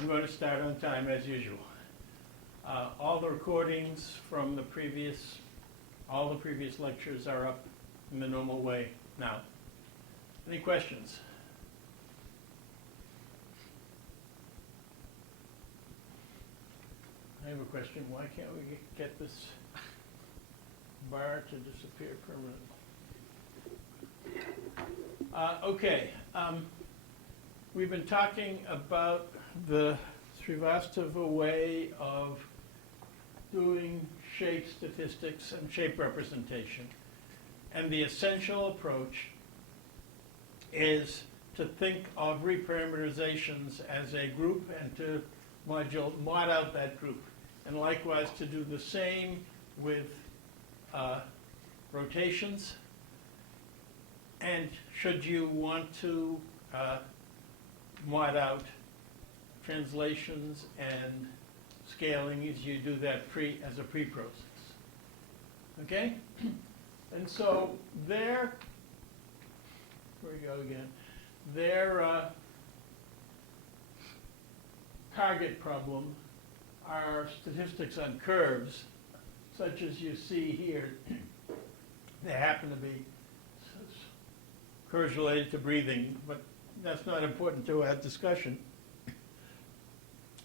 I'm going to start on time as usual. All the recordings from all the previous lectures are up in the normal way now. Any questions? I have a question. Why can't we get this bar to disappear permanently? Okay. We've been talking about the Srivastava way of doing shape statistics and shape representation. And the essential approach is to think of reparameterizations as a group and to mod out that group. And likewise to do the same with rotations. And should you want to mod out translations and scalings, you do that as a pre-process. Okay? And so their target problem are statistics on curves, such as you see here. They happen to be curves related to breathing, but that's not important to our discussion.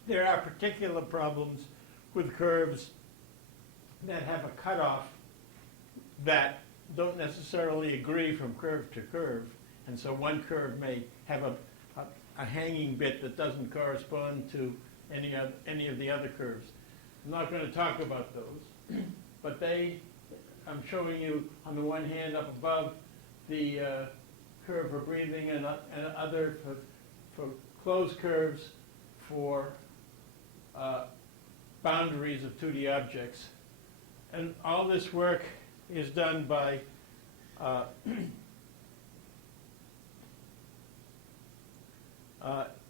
There are particular problems with curves that have a cutoff that don't necessarily agree from curve to curve. And so one curve may have a hanging bit that doesn't correspond to any of the other curves. I'm not going to talk about those, but I'm showing you on the one hand up above the curve for breathing and other for closed curves for boundaries of 2D objects. And all this work is done by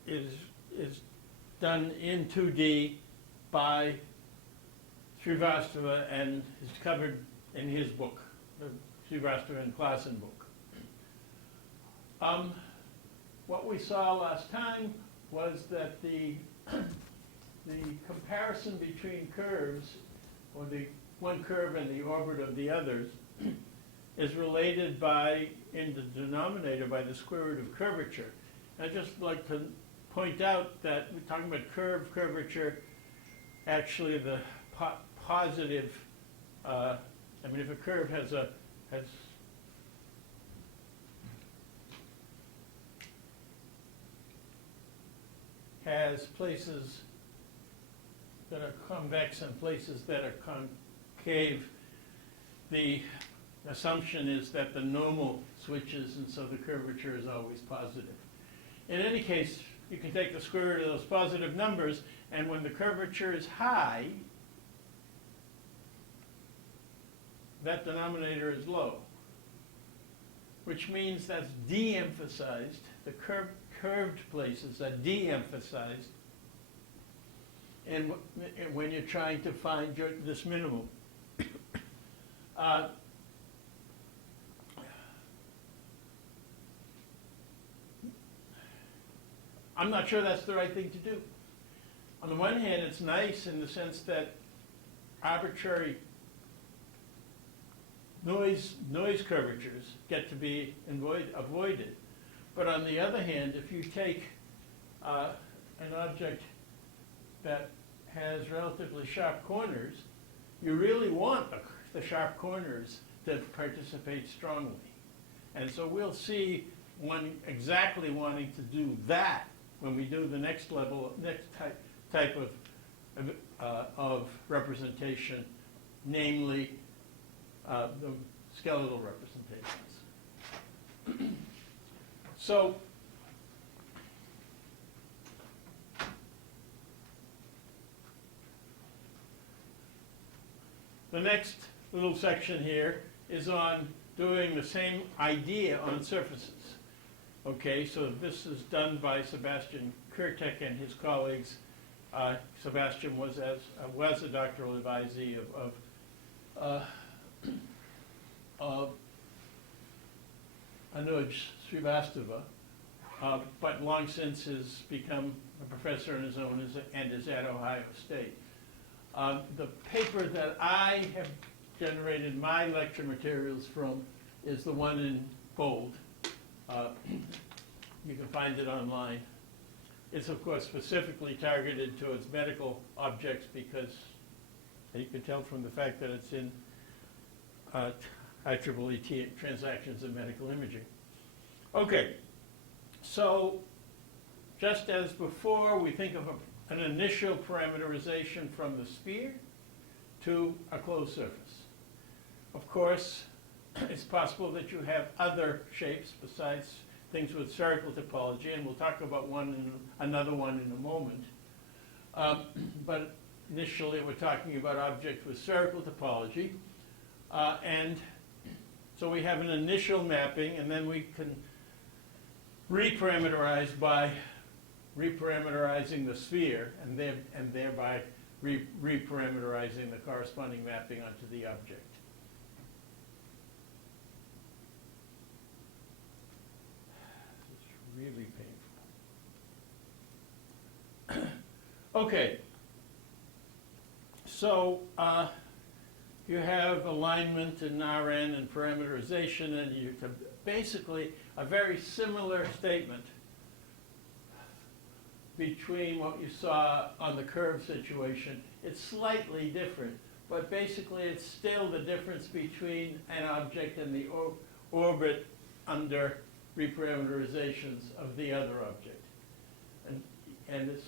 is done in 2D by Srivastava and is covered in his book, the Srivastava and Klassen book. What we saw last time was that the comparison between curves, or the one curve and the orbit of the others, is related in the denominator by the square root of curvature. I'd just like to point out that we're talking about curvature, actually the positive, if a curve has places that are convex and places that are concave, the assumption is that the normal switches, and so the curvature is always positive. In any case, you can take the square root of those positive numbers, and when the curvature is high, that denominator is low, which means that's de-emphasized. The curved places are de-emphasized and when you're trying to find this minimum. I'm not sure that's the right thing to do. On the one hand, it's nice in the sense that arbitrary noise curvatures get to be avoided. But on the other hand, if you take an object that has relatively sharp corners, you really want the sharp corners to participate strongly. And so we'll see one exactly wanting to do that when we do the next type of representation, namely the skeletal representations. So the next little section here is on doing the same idea on surfaces. Okay, so this is done by Sebastian Kurtek and his colleagues. Sebastian was a doctoral advisee of Anuj Srivastava, but long since has become a professor in his own and is at Ohio State. The paper that I have generated my lecture materials from is the one in bold. You can find it online. It's, of course, specifically targeted towards medical objects because you can tell from the fact that it's in IEEE transactions in medical imaging. Okay, so just as before, we think of an initial parameterization from the sphere to a closed surface. Of course, it's possible that you have other shapes besides things with spherical topology, and we'll talk about another one in a moment. But initially, we're talking about objects with spherical topology. And so we have an initial mapping, and then we can reparameterize by reparameterizing the sphere, and thereby reparameterizing the corresponding mapping onto the object. Really painful. Okay, so you have alignment and RN and parameterization, and you have basically a very similar statement between what you saw on the curve situation. It's slightly different, but basically it's still the difference between an object and the orbit under reparameterizations of the other object. And it's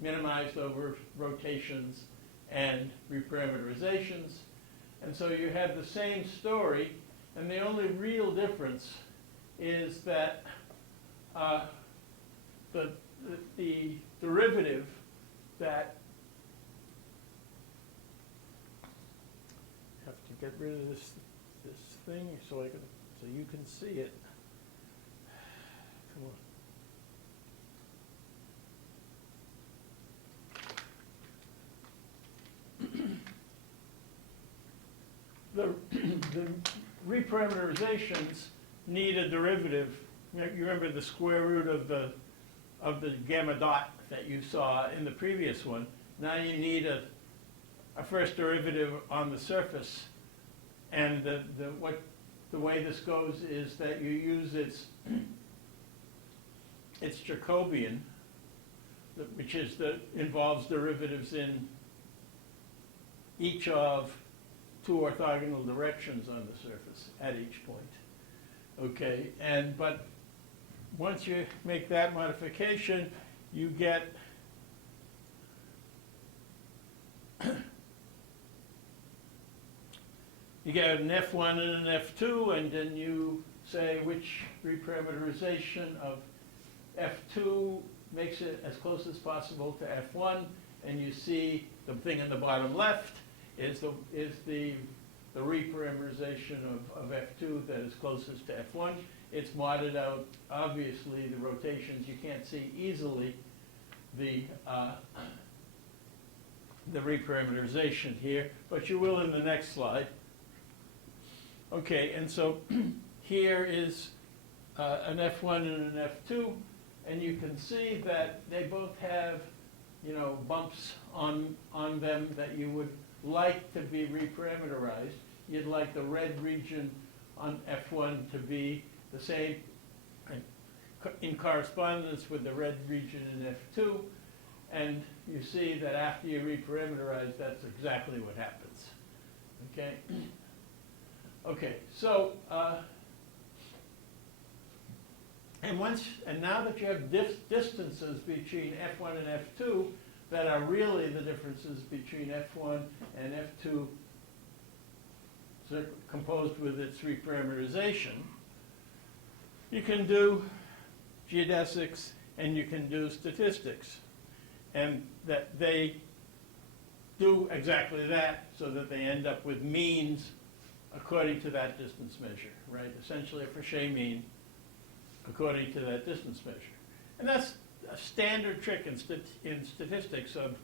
minimized over rotations and reparameterizations. And so you have the same story, and the only real difference is that the derivative that have to get rid of this thing so you can see it. Come on. The reparameterizations need a derivative. You remember the square root of the gamma dot that you saw in the previous one. Now you need a first derivative on the surface, and the way this goes is that you use its Jacobian, which involves derivatives in each of two orthogonal directions on the surface at each point. Okay, but once you make that modification, you get an F1 and an F2, and then you say which reparameterization of F2 makes it as close as possible to F1, and you see the thing in the bottom left is the reparameterization of F2 that is closest to F1. It's modded out, obviously, the rotations. You can't see easily the reparameterization here, but you will in the next slide. Okay, and so here is an F1 and an F2, and you can see that they both have, bumps on them that you would like to be reparameterized. You'd like the red region on F1 to be the same in correspondence with the red region in F2, and you see that after you reparameterize, that's exactly what happens. Okay? Okay, so and now that you have distances between F1 and F2 that are really the differences between F1 and F2 composed with its reparameterization, you can do geodesics and you can do statistics, and that they do exactly that so that they end up with means according to that distance measure, right? Essentially a Frechet mean according to that distance measure. And that's a standard trick in statistics of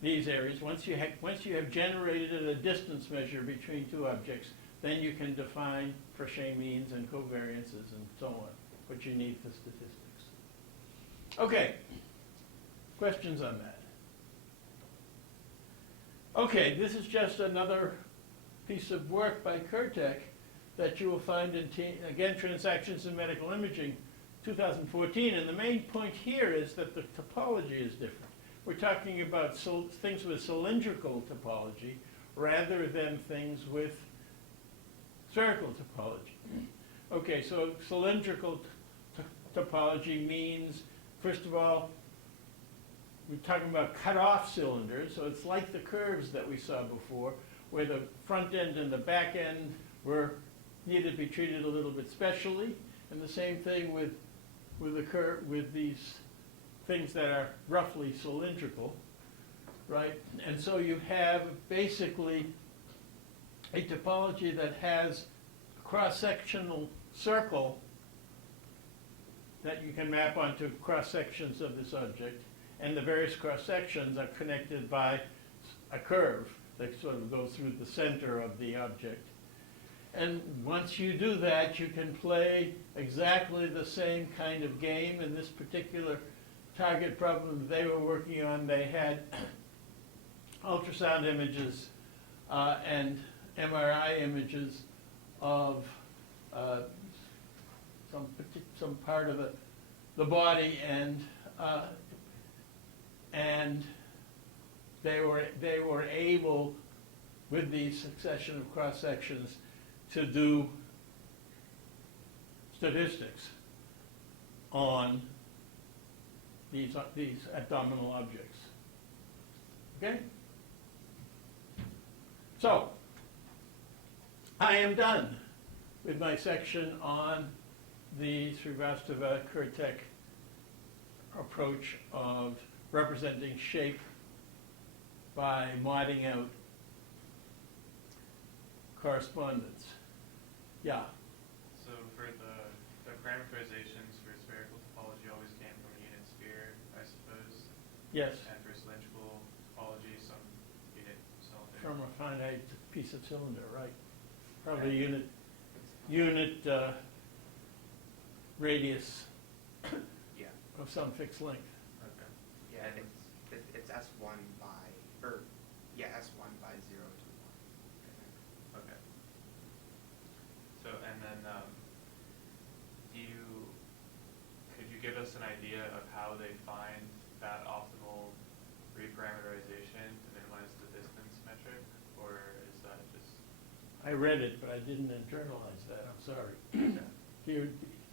these areas. Once you have generated a distance measure between two objects, then you can define Frechet means and covariances and so on, what you need for statistics. Okay, questions on that? Okay, this is just another piece of work by Kurtek that you will find in, again, Transactions in Medical Imaging, 2014, and the main point here is that the topology is different. We're talking about things with cylindrical topology rather than things with spherical topology. Okay, so cylindrical topology means, first of all, we're talking about cut-off cylinders, so it's like the curves that we saw before, where the front end and the back end needed to be treated a little bit specially, and the same thing with these things that are roughly cylindrical, right? And so you have basically a topology that has a cross-sectional circle that you can map onto cross-sections of this object, and the various cross-sections are connected by a curve that sort of goes through the center of the object. And once you do that, you can play exactly the same kind of game. In this particular target problem they were working on, they had ultrasound images and MRI images of some part of the body, and they were able, with the succession of cross sections, to do statistics on these abdominal objects. Okay? So, I am done with my section on the Srivastava-Kurtek approach of representing shape by modding out correspondence. Yeah. So for the parameterizations for spherical topology always came from a unit sphere, I suppose. Yes. And for cylindrical topology, some unit cylinder. From a finite piece of cylinder, right? Probably unit radius Yeah. of some fixed length. Okay. Yeah, it's S1 by, S1 by 0 to 1. Okay. So, and then, could you give us an idea of how they find that optimal reparameterization to minimize the distance metric, or is that just? I read it, but I didn't internalize that, I'm sorry. Do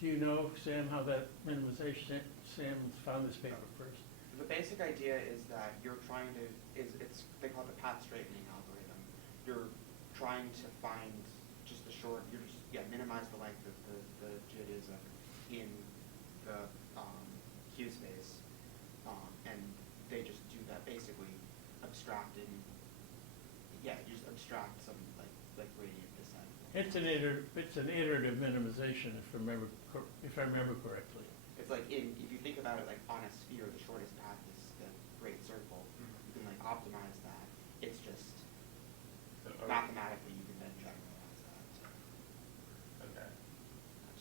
you know, Sam, how that minimization, Sam found this paper first? The basic idea is that you're trying to, they call it the path straightening algorithm. You're trying to find just the short, minimize the length of the geodesic in the Q space. And they just do that basically abstracting, you just abstract some like gradient descent. It's an iterative minimization, if I remember correctly. It's like if you think about it like on a sphere, the shortest path is the great circle. You can like optimize that. It's just mathematically you can then generalize that. So. Okay.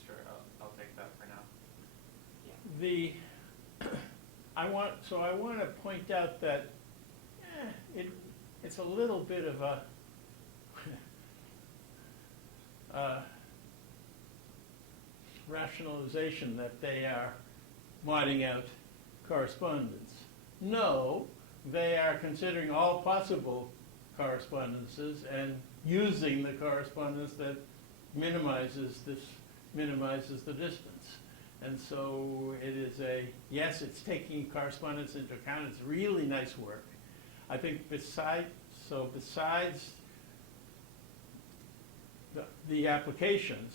Sure, I'll take that for now. Yeah. I want to point out that it's a little bit of a rationalization that they are modding out correspondence. No, they are considering all possible correspondences and using the correspondence that minimizes the distance. And so it is yes, it's taking correspondence into account. It's really nice work. I think besides the applications,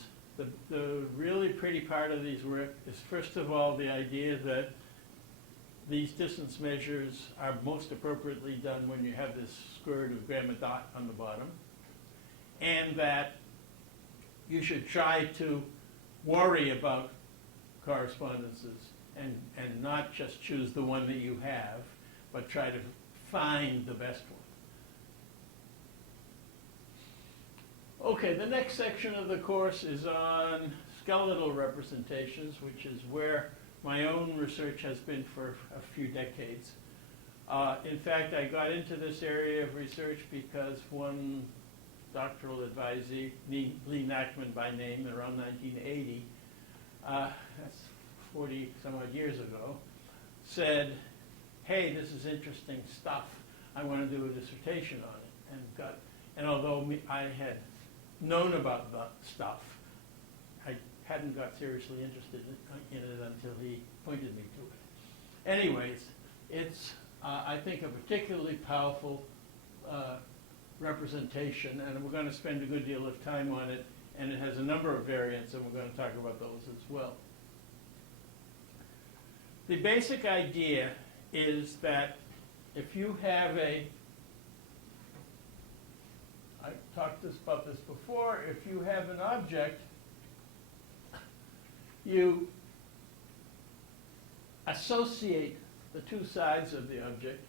the really pretty part of these work is, first of all, the idea that these distance measures are most appropriately done when you have this square root of gamma dot on the bottom, and that you should try to worry about correspondences and not just choose the one that you have, but try to find the best one. Okay, the next section of the course is on skeletal representations, which is where my own research has been for a few decades. In fact, I got into this area of research because one doctoral advisee, Lee Nachman by name, around 1980, that's 40 some odd years ago, said, hey, this is interesting stuff. I want to do a dissertation on it. And although I had known about the stuff, I hadn't got seriously interested in it until he pointed me to it. Anyways, it's, I think, a particularly powerful representation, and we're going to spend a good deal of time on it, and it has a number of variants, and we're going to talk about those as well. The basic idea is that if you have I talked about this before, if you have an object, you associate the two sides of the object.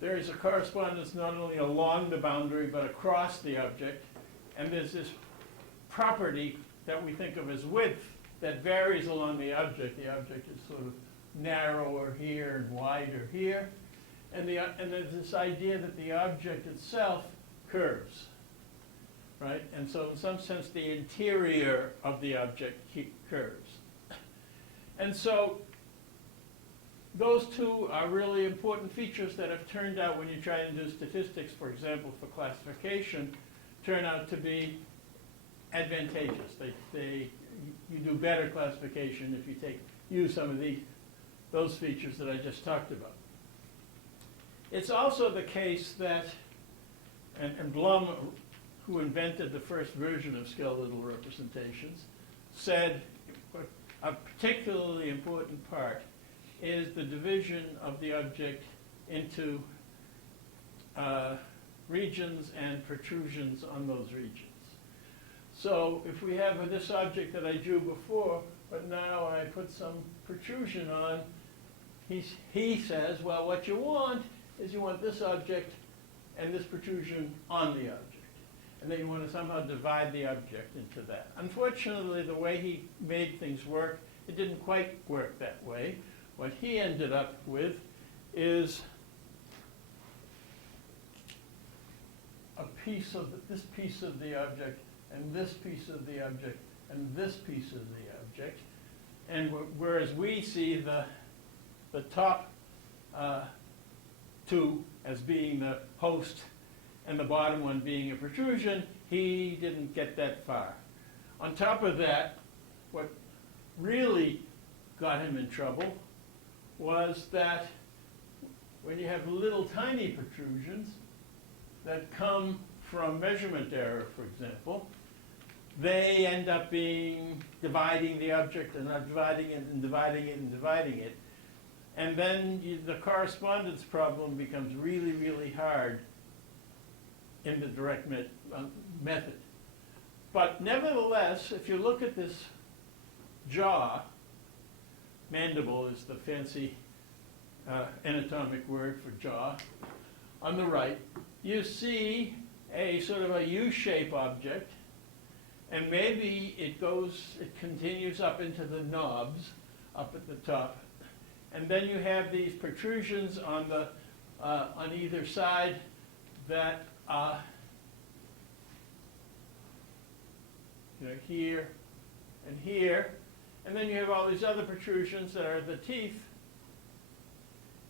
There is a correspondence not only along the boundary but across the object, and there's this property that we think of as width that varies along the object. The object is sort of narrower here and wider here, and there's this idea that the object itself curves, right? And so in some sense the interior of the object curves. And so those two are really important features that have turned out, when you try and do statistics, for example, for classification, turn out to be advantageous. You do better classification if you use some of those features that I just talked about. It's also the case that, and Blum, who invented the first version of skeletal representations, said a particularly important part is the division of the object into regions and protrusions on those regions. So if we have this object that I drew before, but now I put some protrusion on, he says, well, what you want is you want this object and this protrusion on the object. And then you want to somehow divide the object into that. Unfortunately, the way he made things work, it didn't quite work that way. What he ended up with is this piece of the object, and this piece of the object, and this piece of the object. And whereas we see the top two as being the host and the bottom one being a protrusion, he didn't get that far. On top of that, what really got him in trouble was that when you have little tiny protrusions that come from measurement error, for example, they end up dividing the object and not dividing it and dividing it and dividing it. And then the correspondence problem becomes really, really hard in the direct method. But nevertheless, if you look at this jaw, mandible is the fancy anatomic word for jaw, on the right, you see a sort of a U-shape object, and maybe it continues up into the knobs up at the top. And then you have these protrusions on either side that here and here, and then you have all these other protrusions that are the teeth.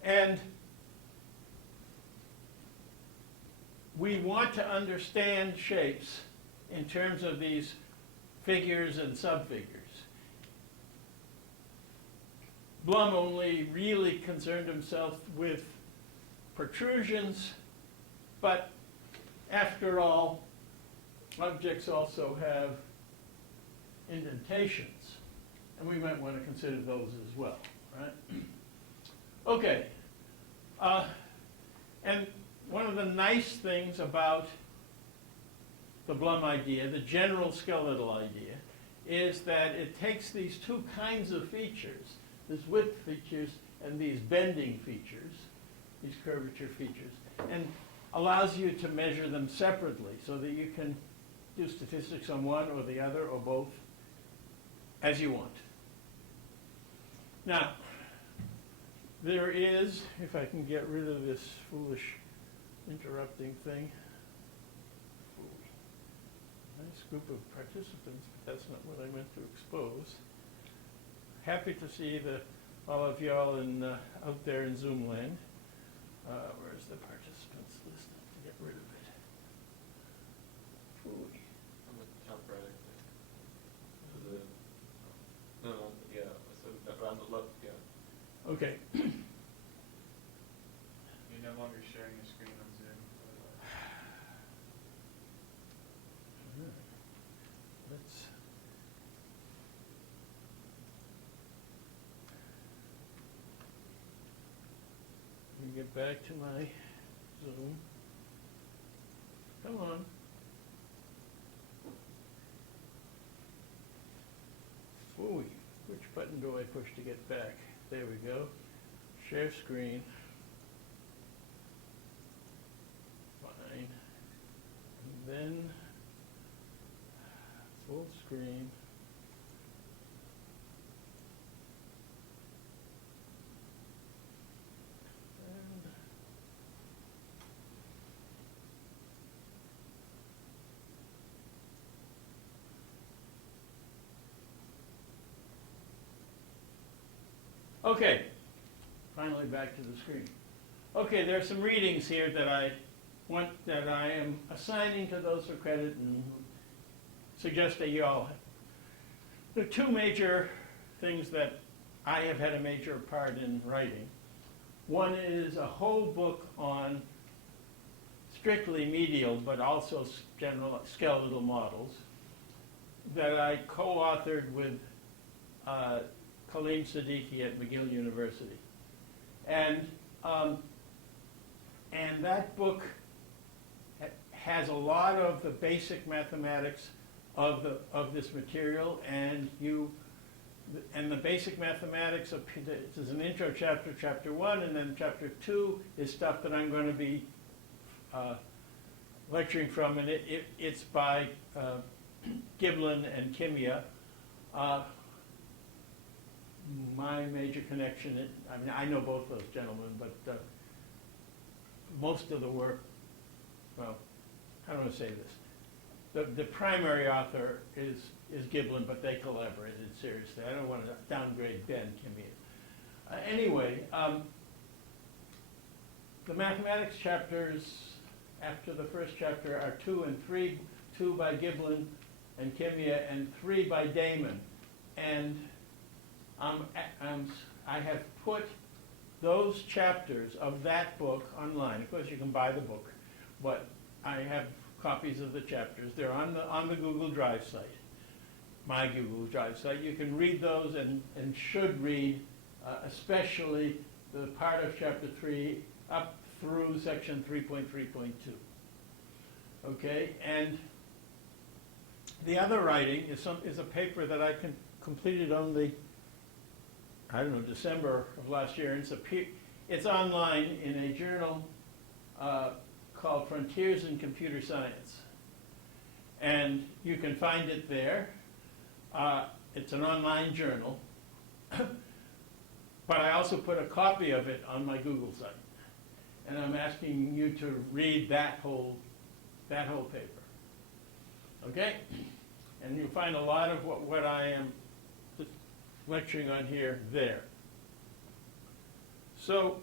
And we want to understand shapes in terms of these figures and subfigures. Blum only really concerned himself with protrusions, but after all, objects also have indentations, and we might want to consider those as well, right? Okay, and one of the nice things about the Blum idea, the general skeletal idea, is that it takes these two kinds of features, these width features and these bending features, these curvature features, and allows you to measure them separately so that you can do statistics on one or the other or both as you want. Now, there is, if I can get rid of this foolish interrupting thing. Nice group of participants, but that's not what I meant to expose. Happy to see all of y'all out there in Zoom land. Where's the participants list? To get rid of it. Phooey. On the top right, I think. No, yeah, so around the left, yeah. Okay. You're no longer sharing your screen on Zoom. Let's. Let me get back to my Zoom. Come on. Ooh, which button do I push to get back? There we go. Share screen. Fine. And then full screen. And okay, finally back to the screen. Okay, there are some readings here that I am assigning to those for credit and suggest that you all have. There are two major things that I have had a major part in writing. One is a whole book on strictly medial, but also general skeletal models that I co-authored with Kaleem Siddiqui at McGill University. And that book has a lot of the basic mathematics of this material, and the basic mathematics of there's an intro chapter, chapter 1, and then chapter 2 is stuff that I'm going to be lecturing from, and it's by Giblin and Kimia. My major connection, I mean, I know both those gentlemen, but most of the work, well, how do I say this? The primary author is Giblin, but they collaborated seriously. I don't want to downgrade Ben Kimia. Anyway, the mathematics chapters after the first chapter are 2 and 3, 2 by Giblin and Kimia, and 3 by Damon. And I have put those chapters of that book online. Of course, you can buy the book, but I have copies of the chapters. They're on the Google Drive site, my Google Drive site. You can read those and should read, especially the part of chapter 3 up through section 3.3.2. Okay, and the other writing is a paper that I completed only, I don't know, December of last year. And it's online in a journal called Frontiers in Computer Science. And you can find it there. It's an online journal. But I also put a copy of it on my Google site. And I'm asking you to read that whole paper. Okay? And you'll find a lot of what I am lecturing on here there. So,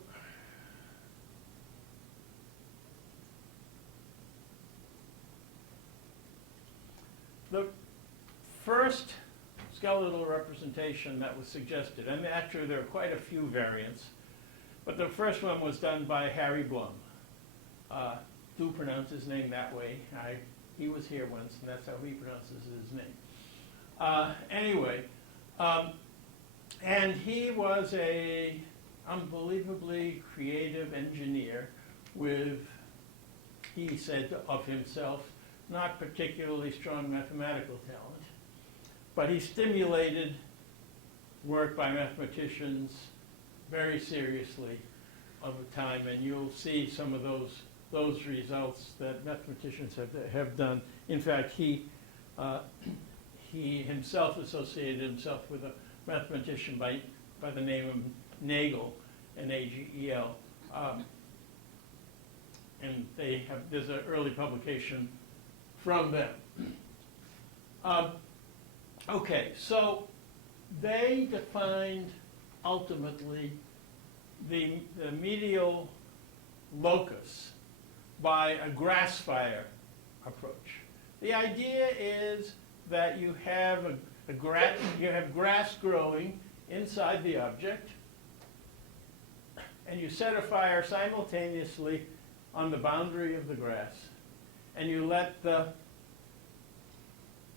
the first skeletal representation that was suggested, and actually there are quite a few variants, but the first one was done by Harry Blum. Do pronounce his name that way. He was here once, and that's how he pronounces his name. Anyway, and he was a unbelievably creative engineer with, he said of himself, not particularly strong mathematical talent, but he stimulated work by mathematicians very seriously of the time, and you'll see some of those results that mathematicians have done. In fact, he himself associated himself with a mathematician by by the name of Nagel, Nagel. And there's an early publication from them. Okay, so they defined ultimately the medial locus by a grass fire approach. The idea is that you have grass growing inside the object, and you set a fire simultaneously on the boundary of the grass, and you let the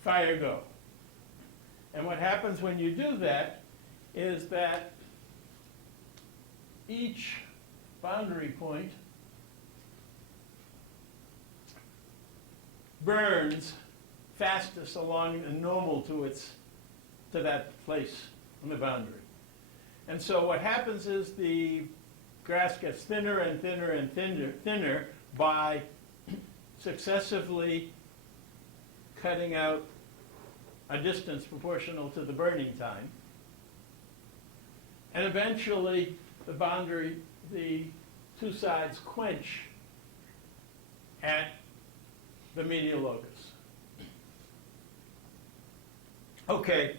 fire go. And what happens when you do that is that each boundary point burns fastest along the normal to that place on the boundary. And so what happens is the grass gets thinner and thinner and thinner by successively cutting out a distance proportional to the burning time. And eventually the two sides quench at the medial locus. Okay,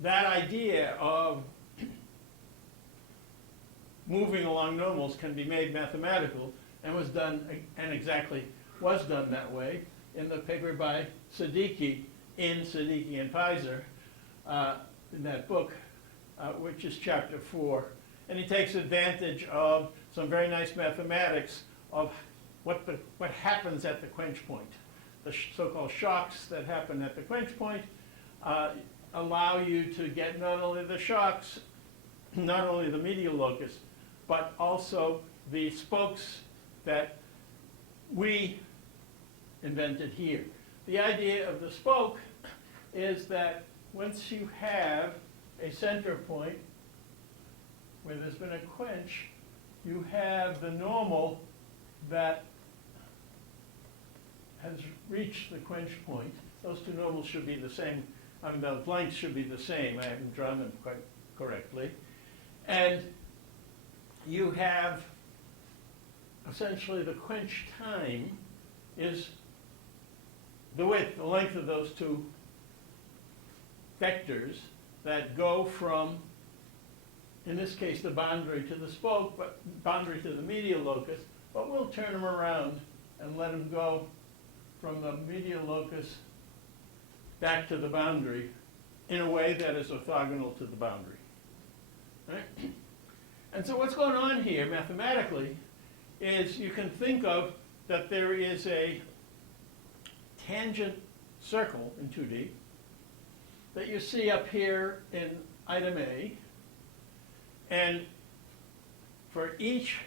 that idea of moving along normals can be made mathematical, and was done that way in the paper by Siddiqui and Pizer, in that book, which is chapter 4. And he takes advantage of some very nice mathematics of what happens at the quench point. The so-called shocks that happen at the quench point allow you to get not only the shocks, not only the medial locus, but also the spokes that we invented here. The idea of the spoke is that once you have a center point where there's been a quench, you have the normal that has reached the quench point. Those two normals should be the same. I mean, the lengths should be the same. I haven't drawn them quite correctly. And you have essentially the quench time is the width, the length of those two vectors that go from, in this case, the boundary to the spoke, but boundary to the medial locus, but we'll turn them around and let them go from the medial locus back to the boundary in a way that is orthogonal to the boundary. Right? And so what's going on here mathematically is you can think of that there is a tangent circle in 2D that you see up here in item A, and for each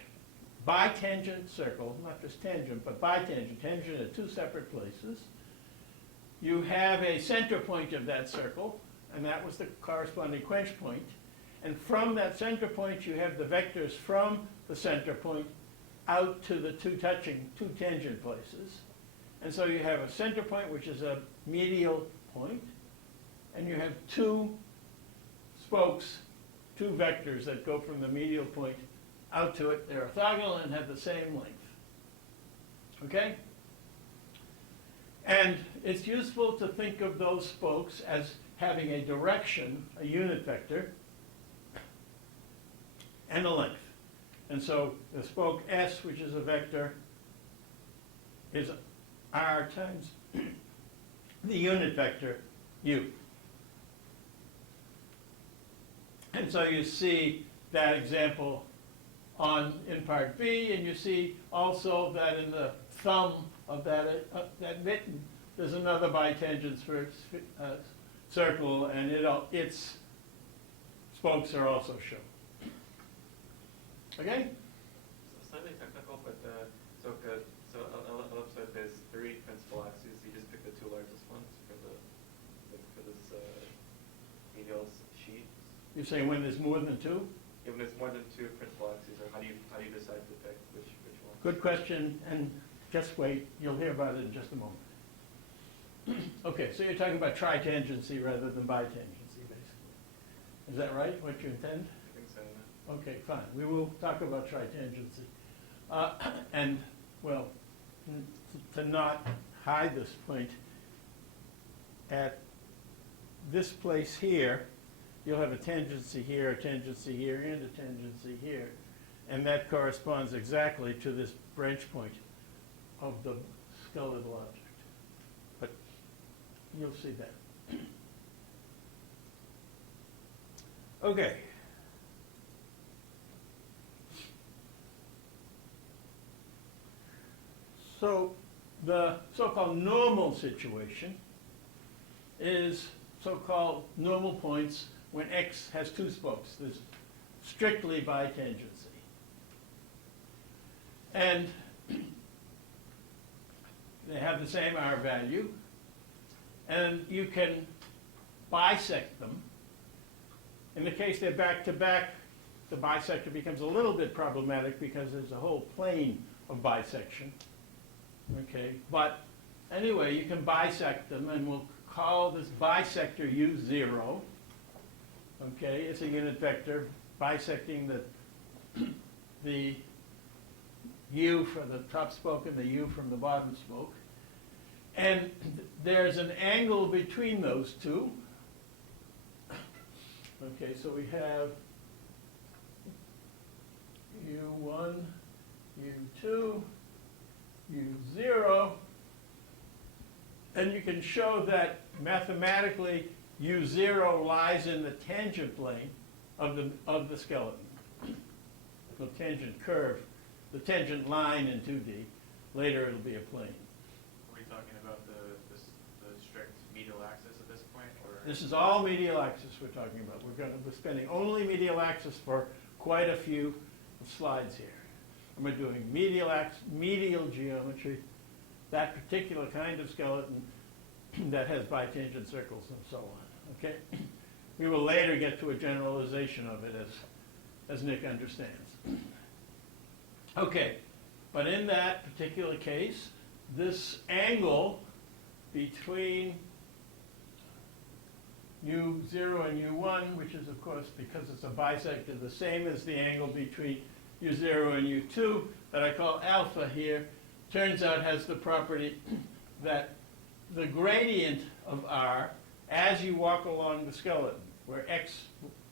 bitangent circle, not just tangent, but bitangent, tangent at two separate places, you have a center point of that circle, and that was the corresponding quench point. And from that center point, you have the vectors from the center point out to the two tangent places. And so you have a center point, which is a medial point, and you have two spokes, two vectors that go from the medial point out to it. They're orthogonal and have the same length. Okay? And it's useful to think of those spokes as having a direction, a unit vector, and a length. And so the spoke S, which is a vector, is R times the unit vector U. And so you see that example in part B, and you see also that in the thumb of that mitten, there's another bitangent circle, and its spokes are also shown. Okay? Slightly technical, but so ellipsoid has 3 principal axes. You just pick the 2 largest ones for this medial sheet. You're saying when there's more than 2? If there's more than 2 principal axes, or how do you decide to pick which one? Good question, and just wait, you'll hear about it in just a moment. Okay, so you're talking about tritangency rather than bitangency, basically. Is that right, what you intend? I think so, yeah. Okay, fine, we will talk about tritangency. And, well, to not hide this point, at this place here, you'll have a tangency here, and a tangency here. And that corresponds exactly to this branch point of the skeletal object. But you'll see that. Okay. So the so-called normal situation is so-called normal points when X has two spokes. There's strictly bitangency. And they have the same R value. And you can bisect them. In the case they're back-to-back, the bisector becomes a little bit problematic because there's a whole plane of bisection. Okay, but anyway, you can bisect them, and we'll call this bisector U0. Okay, it's a unit vector bisecting the U from the top spoke and the U from the bottom spoke. And there's an angle between those two. Okay, so we have U1, U2, U0, and you can show that mathematically U0 lies in the tangent plane of the skeleton. The tangent curve, the tangent line in 2D. Later it'll be a plane. Are we talking about the strict medial axis at this point, or? This is all medial axis we're talking about. We're spending only medial axis for quite a few slides here. And we're doing medial geometry, that particular kind of skeleton that has bitangent circles and so on. Okay? We will later get to a generalization of it as Nick understands. Okay, but in that particular case, this angle between U0 and U1, which is, of course, because it's a bisector, the same as the angle between U0 and U2, that I call alpha here, turns out has the property that the gradient of R, as you walk along the skeleton, where X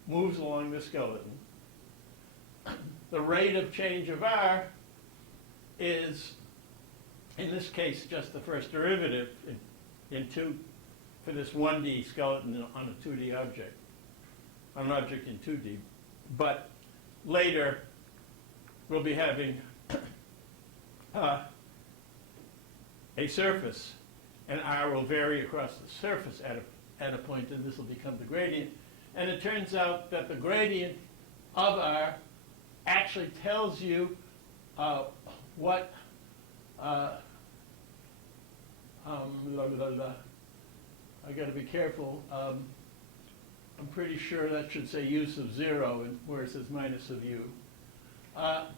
moves along the skeleton, the rate of change of R is, in this case, just the first derivative for this 1D skeleton on a 2D object, on an object in 2D. But later, we'll be having a surface, and R will vary across the surface at a point, and this will become the gradient. And it turns out that the gradient of R actually tells you what I got to be careful. I'm pretty sure that should say u sub 0, where it says minus of u. But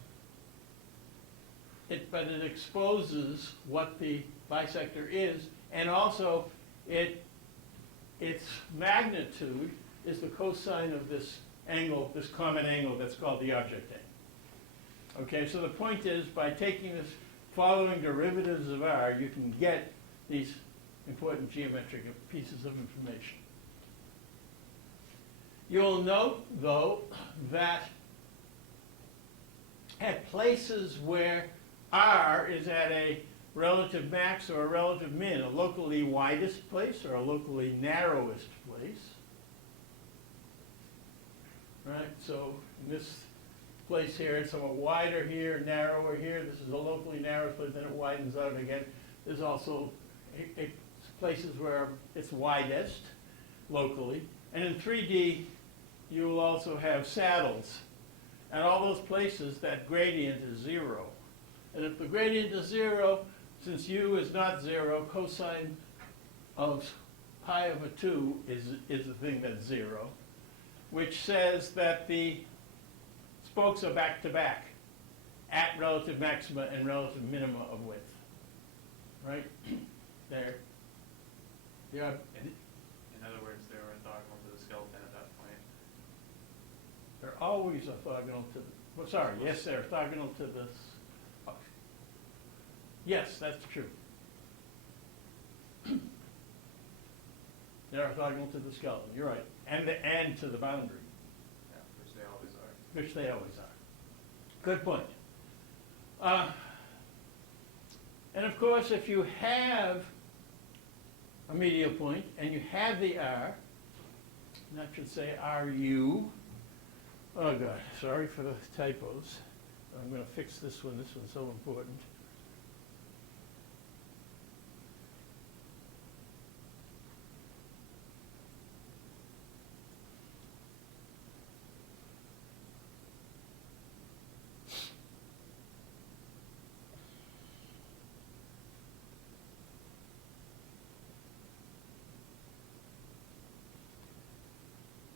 it exposes what the bisector is, and also its magnitude is the cosine of this angle, this common angle that's called the object angle. Okay, so the point is, by taking this following derivatives of R, you can get these important geometric pieces of information. You'll note, though, that at places where R is at a relative max or a relative min, a locally widest place or a locally narrowest place, right? So in this place here, it's somewhat wider here, narrower here. This is a locally narrow place, then it widens out again. There's also places where it's widest locally. And in 3D, you will also have saddles. And all those places, that gradient is 0. And if the gradient is 0, since u is not 0, cosine of pi over 2 is the thing that's 0, which says that the spokes are back to back at relative maxima and relative minima of width. Right? There. Yeah. In other words, they're orthogonal to the skeleton at that point. always orthogonal to, well, sorry, yes, they're orthogonal to this. Yes, that's true. They're orthogonal to the skeleton, you're right, and to the boundary, Yeah, which they always are. which they always are. Good point. And of course, if you have a medial point and you have the R, and that should say RU. Oh God, sorry for the typos. I'm going to fix this one. This one's so important.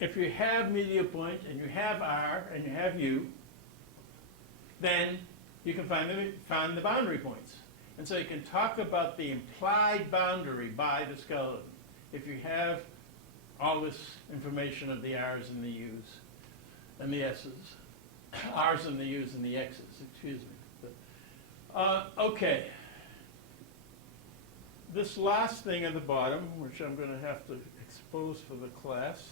If you have medial point and you have R and you have U, then you can find the boundary points. And so you can talk about the implied boundary by the skeleton if you have all this information of the R's and the U's and the S's. R's and the U's and the X's, excuse me. Okay. This last thing at the bottom, which I'm going to have to expose for the class,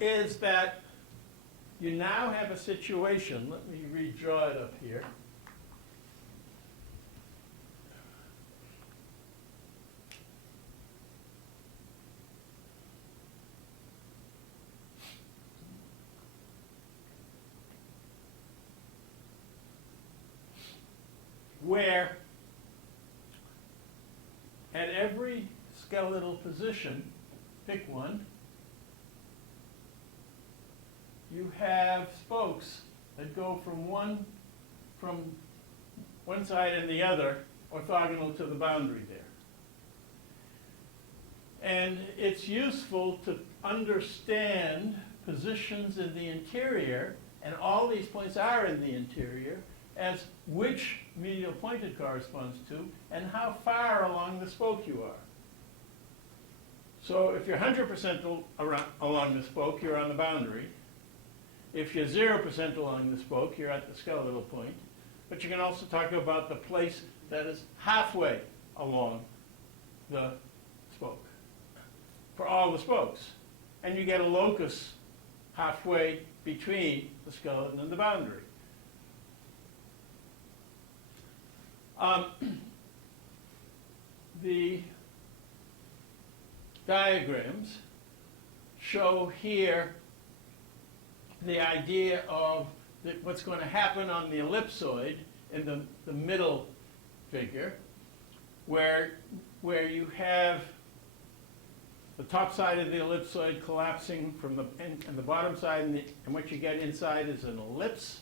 is that you now have a situation, let me redraw it up here. Where at every skeletal position, pick one, you have spokes that go from one side and the other orthogonal to the boundary there. And it's useful to understand positions in the interior, and all these points are in the interior, as which medial point it corresponds to and how far along the spoke you are. So if you're 100% along the spoke, you're on the boundary. If you're 0% along the spoke, you're at the skeletal point. But you can also talk about the place that is halfway along the spoke for all the spokes. And you get a locus halfway between the skeleton and the boundary. The diagrams show here the idea of what's going to happen on the ellipsoid in the middle figure, where you have the top side of the ellipsoid collapsing from and the bottom side, and what you get inside is an ellipse.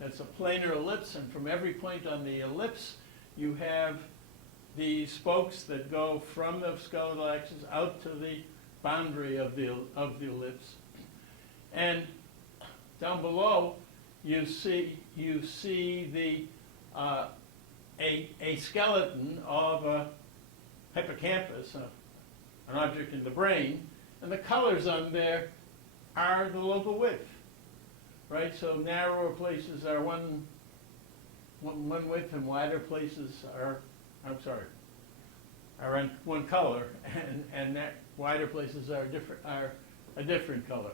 That's a planar ellipse, and from every point on the ellipse, you have the spokes that go from the skeletal axis out to the boundary of the ellipse. And down below, you see the a skeleton of a hippocampus, an object in the brain, and the colors on there are the local width, right? So narrower places are one width, and wider places are in one color, and that wider places are a different color.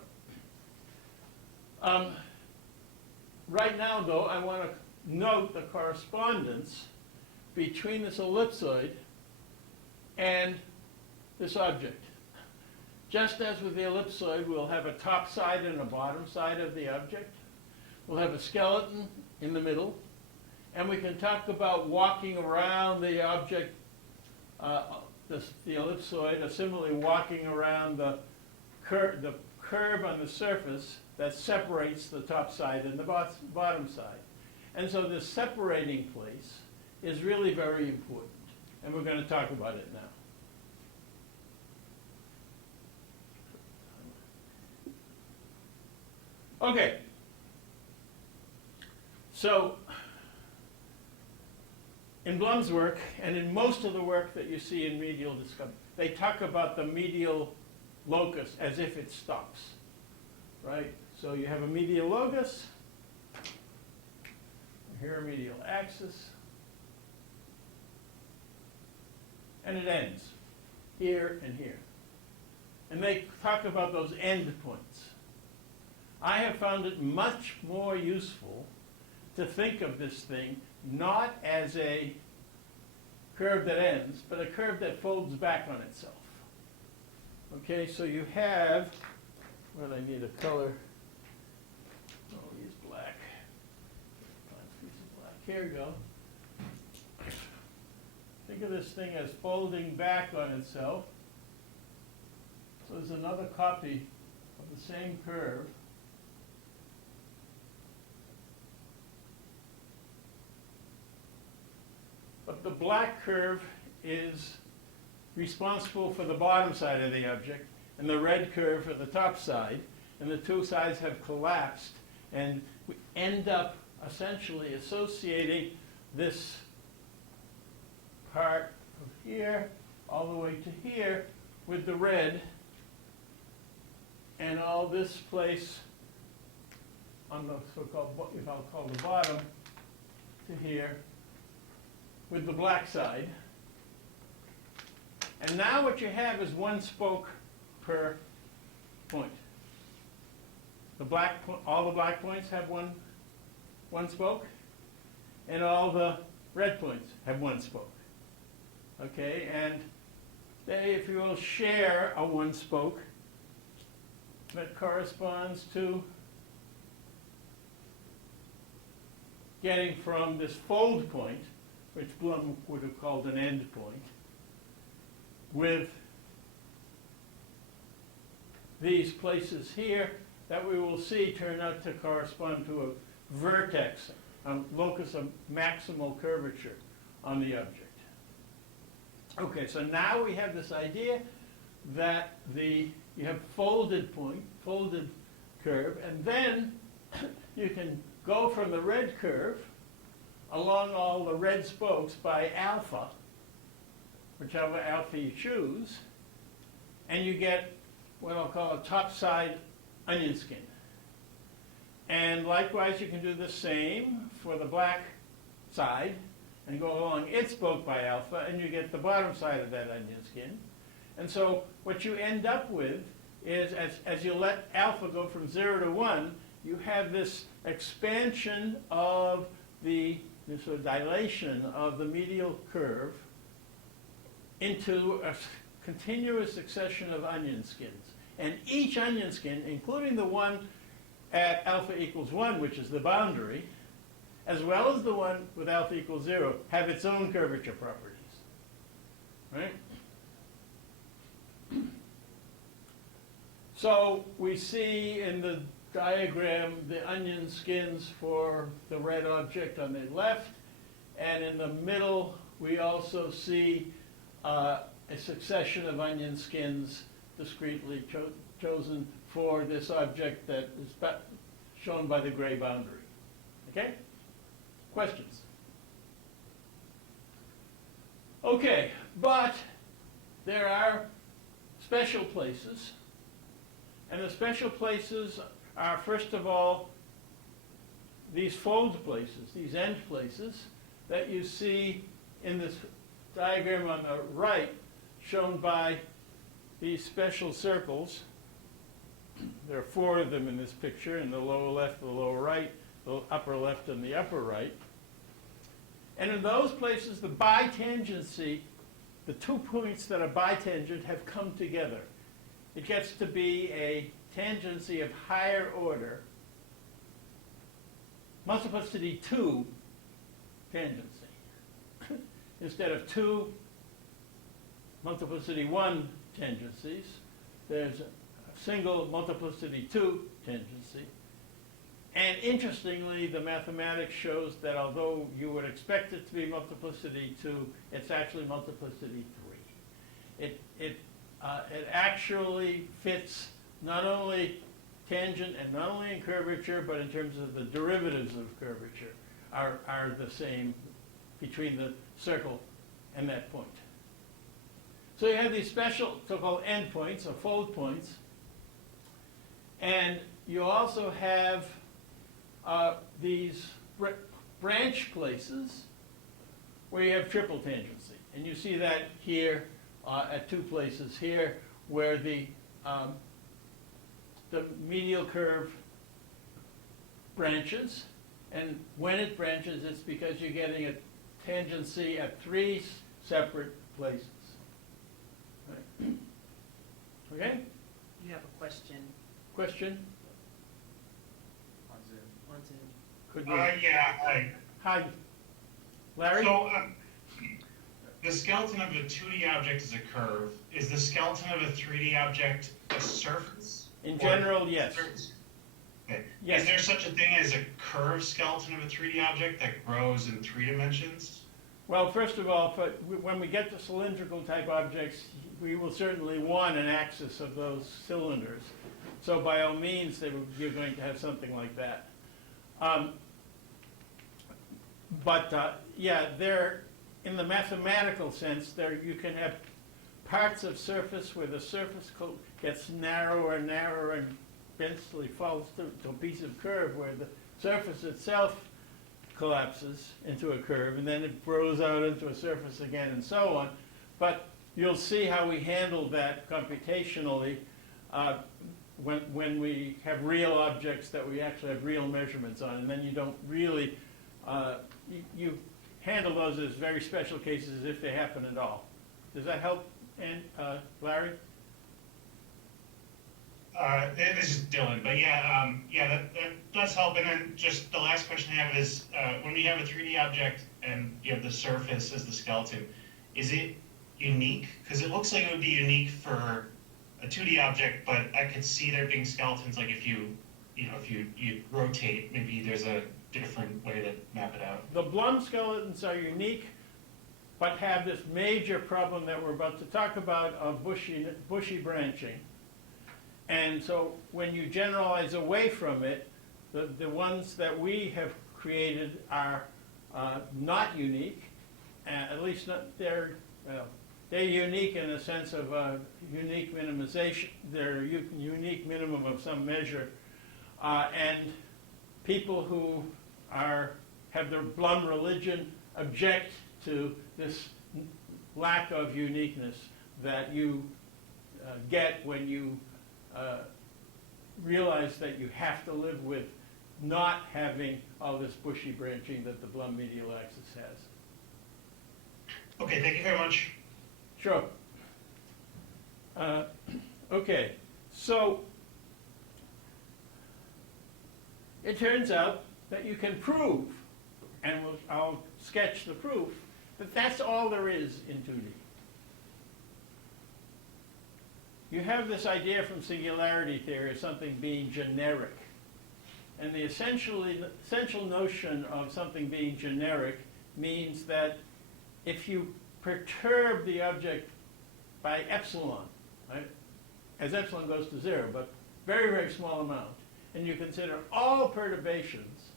Right now, though, I want to note the correspondence between this ellipsoid and this object. Just as with the ellipsoid, we'll have a top side and a bottom side of the object. We'll have a skeleton in the middle, and we can talk about walking around the object, the ellipsoid, or similarly walking around the curve on the surface that separates the top side and the bottom side. And so this separating place is really very important, and we're going to talk about it now. Okay, so in Blum's work, and in most of the work that you see in medial discovery, they talk about the medial locus as if it stops, right? So you have a medial locus, here a medial axis, and it ends here and here. And they talk about those end points. I have found it much more useful to think of this thing not as a curve that ends, but a curve that folds back on itself. Okay, so you have, well, I need a color. I'll use black. Find a piece of black. Here we go. Think of this thing as folding back on itself. So there's another copy of the same curve. But the black curve is responsible for the bottom side of the object, and the red curve for the top side, and the two sides have collapsed, and we end up essentially associating this part of here all the way to here with the red, and all this place on the so-called, if I'll call the bottom, to here with the black side. And now what you have is one spoke per point. All the black points have one spoke, and all the red points have one spoke. Okay, and they, if you will, share a one spoke that corresponds to getting from this fold point, which Blum would have called an end point, with these places here that we will see turn out to correspond to a vertex, a locus of maximal curvature on the object. Okay, so now we have this idea that you have folded point, folded curve, and then you can go from the red curve along all the red spokes by alpha, whichever alpha you choose, and you get what I'll call a top side onion skin. And likewise, you can do the same for the black side and go along its spoke by alpha, and you get the bottom side of that onion skin. And so what you end up with is, as you let alpha go from 0 to 1, you have this expansion of this sort of dilation of the medial curve into a continuous succession of onion skins. And each onion skin, including the one at alpha equals 1, which is the boundary, as well as the one with alpha equals 0, have its own curvature properties. Right? So we see in the diagram the onion skins for the red object on the left, and in the middle we also see a succession of onion skins discretely chosen for this object that is shown by the gray boundary. Okay? Questions? Okay, but there are special places, and the special places are, first of all, these fold places, these end places that you see in this diagram on the right, shown by these special circles. There are 4 of them in this picture, in the lower left, the lower right, the upper left, and the upper right. And in those places, the bitangency, the 2 points that are bitangent have come together. It gets to be a tangency of higher order, multiplicity 2 tangency, instead of 2 multiplicity 1 tangencies. There's a single multiplicity 2 tangency. And interestingly, the mathematics shows that although you would expect it to be multiplicity 2, it's actually multiplicity 3. It actually fits not only tangent and not only in curvature, but in terms of the derivatives of curvature are the same between the circle and that point. So you have these special so-called endpoints or fold points, and you also have these branch places where you have triple tangency. And you see that here at two places here where the medial curve branches. And when it branches, it's because you're getting a tangency at three separate places. Right. Okay? You have a question Question? On Zoom. on Zoom. Could we? Yeah, hi. Hi, Larry? So, the skeleton of a 2D object is a curve. Is the skeleton of a 3D object a surface? In Or- general, yes. Okay. Yes. Is there such a thing as a curved skeleton of a 3D object that grows in 3 dimensions? Well, first of all, when we get to cylindrical type objects, we will certainly want an axis of those cylinders. So by all means, you're going to have something like that. Yeah, in the mathematical sense, you can have parts of surface where the surface gets narrower and narrower and eventually falls to a piece of curve where the surface itself collapses into a curve, and then it grows out into a surface again, and so on. But you'll see how we handle that computationally when we have real objects that we actually have real measurements on, and then you don't really, you handle those as very special cases if they happen at all. Does that help, Larry? This is Dylan, but yeah, that does help. And then just the last question I have is, when we have a 3D object and you have the surface as the skeleton, is it unique? Because it looks like it would be unique for a 2D object, but I could see there being skeletons, like if you rotate, maybe there's a different way to map it out. The Blum skeletons are unique, but have this major problem that we're about to talk about of bushy branching. And so when you generalize away from it, the ones that we have created are not unique, at least not, they're unique in the sense of unique minimization. They're a unique minimum of some measure. And people who have their Blum religion object to this lack of uniqueness that you get when you realize that you have to live with not having all this bushy branching that the Blum medial axis has. Okay, thank you very much. Sure. Okay, so it turns out that you can prove, and I'll sketch the proof, that that's all there is in 2D. You have this idea from singularity theory of something being generic. And the essential notion of something being generic means that if you perturb the object by epsilon, right, as epsilon goes to 0, but very, very small amount, and you consider all perturbations,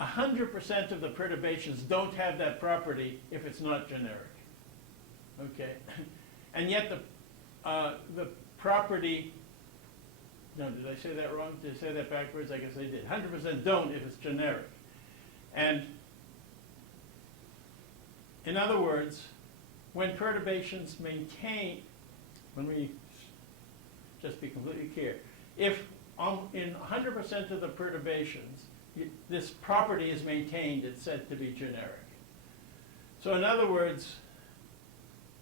100% of the perturbations don't have that property if it's not generic. Okay? And yet the property, no, did I say that wrong? Did I say that backwards? I guess I did. 100% don't if it's generic. And in other words, when perturbations maintain, when we just be completely clear, if in 100% of the perturbations, this property is maintained, it's said to be generic. So in other words,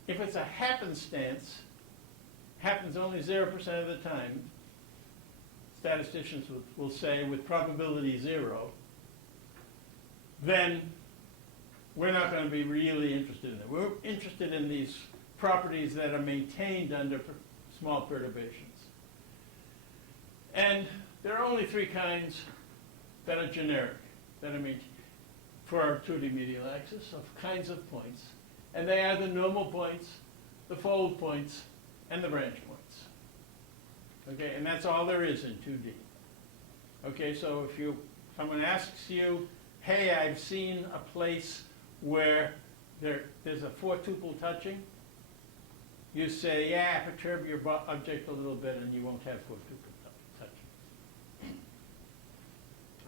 if it's a happenstance, happens only 0% of the time, statisticians will say with probability 0, then we're not going to be really interested in it. We're interested in these properties that are maintained under small perturbations. And there are only 3 kinds that are generic, that are maintained for our 2D medial axis of kinds of points. And they are the normal points, the fold points, and the branch points. Okay, and that's all there is in 2D. Okay, so if someone asks you, hey, I've seen a place where there's a 4-tuple touching, you say, yeah, perturb your object a little bit and you won't have quadruped touching.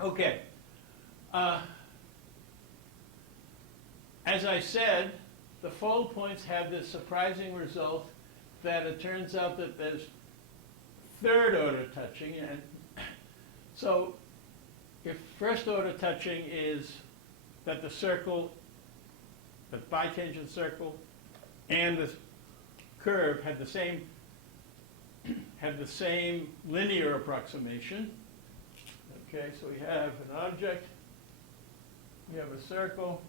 Okay. As I said, the fold points have this surprising result that it turns out that there's third order touching. And so if first order touching is that the circle, the bitangent circle, and the curve had the same linear approximation. Okay, so we have an object, we have a circle,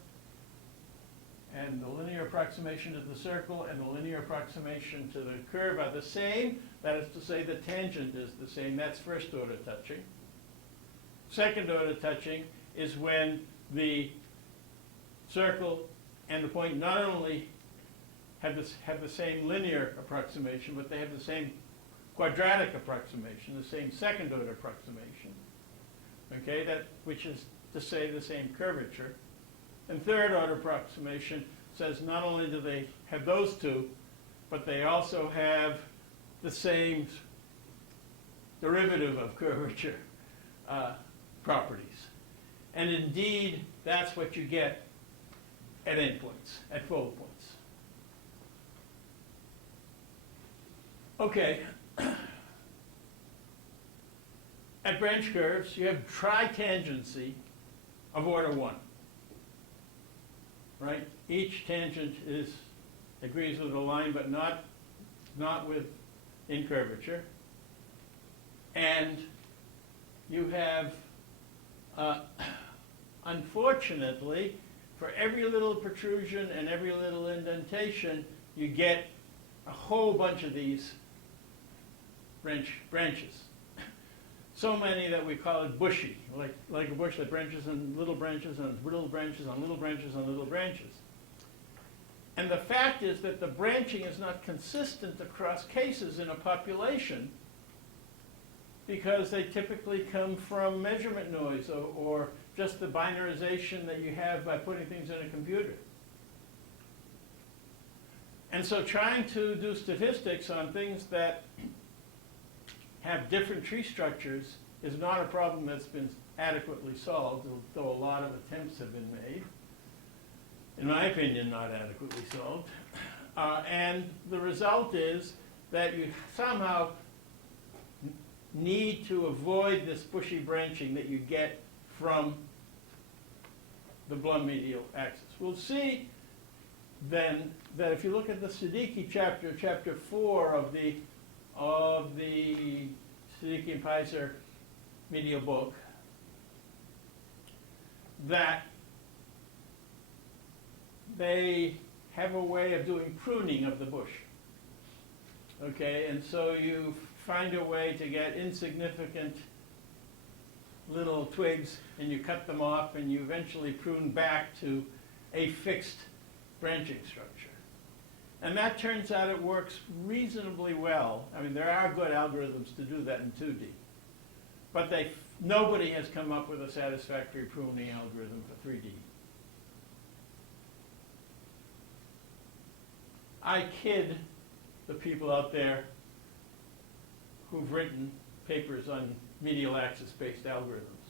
and the linear approximation to the circle and the linear approximation to the curve are the same. That is to say, the tangent is the same. That's first order touching. Second order touching is when the circle and the point not only have the same linear approximation, but they have the same quadratic approximation, the same second order approximation. Okay, which is to say the same curvature. And third order approximation says not only do they have those two, but they also have the same derivative of curvature properties. And indeed, that's what you get at endpoints, at fold points. Okay. At branch curves, you have tritangency of order 1. Right? Each tangent agrees with a line, but not in curvature. And you have, unfortunately, for every little protrusion and every little indentation, you get a whole bunch of these branches. So many that we call it bushy, like a bush that branches on little branches on little branches on little branches on little branches. And the fact is that the branching is not consistent across cases in a population because they typically come from measurement noise or just the binarization that you have by putting things in a computer. And so trying to do statistics on things that have different tree structures is not a problem that's been adequately solved, though a lot of attempts have been made. In my opinion, not adequately solved. And the result is that you somehow need to avoid this bushy branching that you get from the Blum medial axis. We'll see then that if you look at the Siddiqui chapter, chapter 4 of the Siddiqui and Pizer medial book, that they have a way of doing pruning of the bush. Okay, and so you find a way to get insignificant little twigs and you cut them off and you eventually prune back to a fixed branching structure. And that turns out it works reasonably well. I mean, there are good algorithms to do that in 2D. But nobody has come up with a satisfactory pruning algorithm for 3D. I kid the people out there who've written papers on medial axis-based algorithms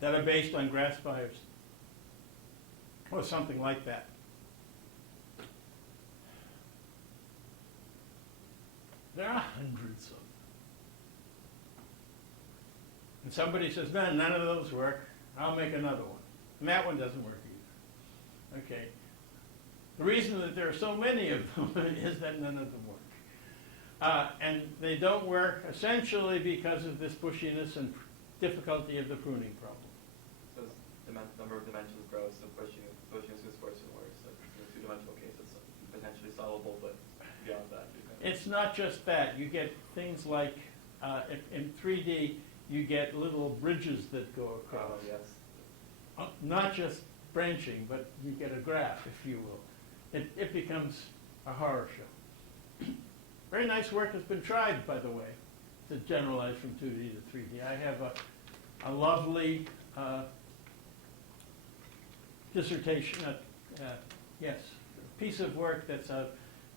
that are based on grass fires or something like that. There are hundreds of them. And somebody says, man, none of those work. I'll make another one. And that one doesn't work either. Okay. The reason that there are so many of them is that none of them work. And they don't work essentially because of this bushiness and difficulty of the pruning problem. So as the number of dimensions grows, the bushiness gets worse and worse. So in a two-dimensional case, it's potentially solvable, but beyond that, it's not just that. You get things like, in 3D, you get little bridges that go across. Oh, yes. Not just branching, but you get a graph, if you will. It becomes a horror show. Very nice work has been tried, by the way, to generalize from 2D to 3D. I have a lovely dissertation, piece of work that's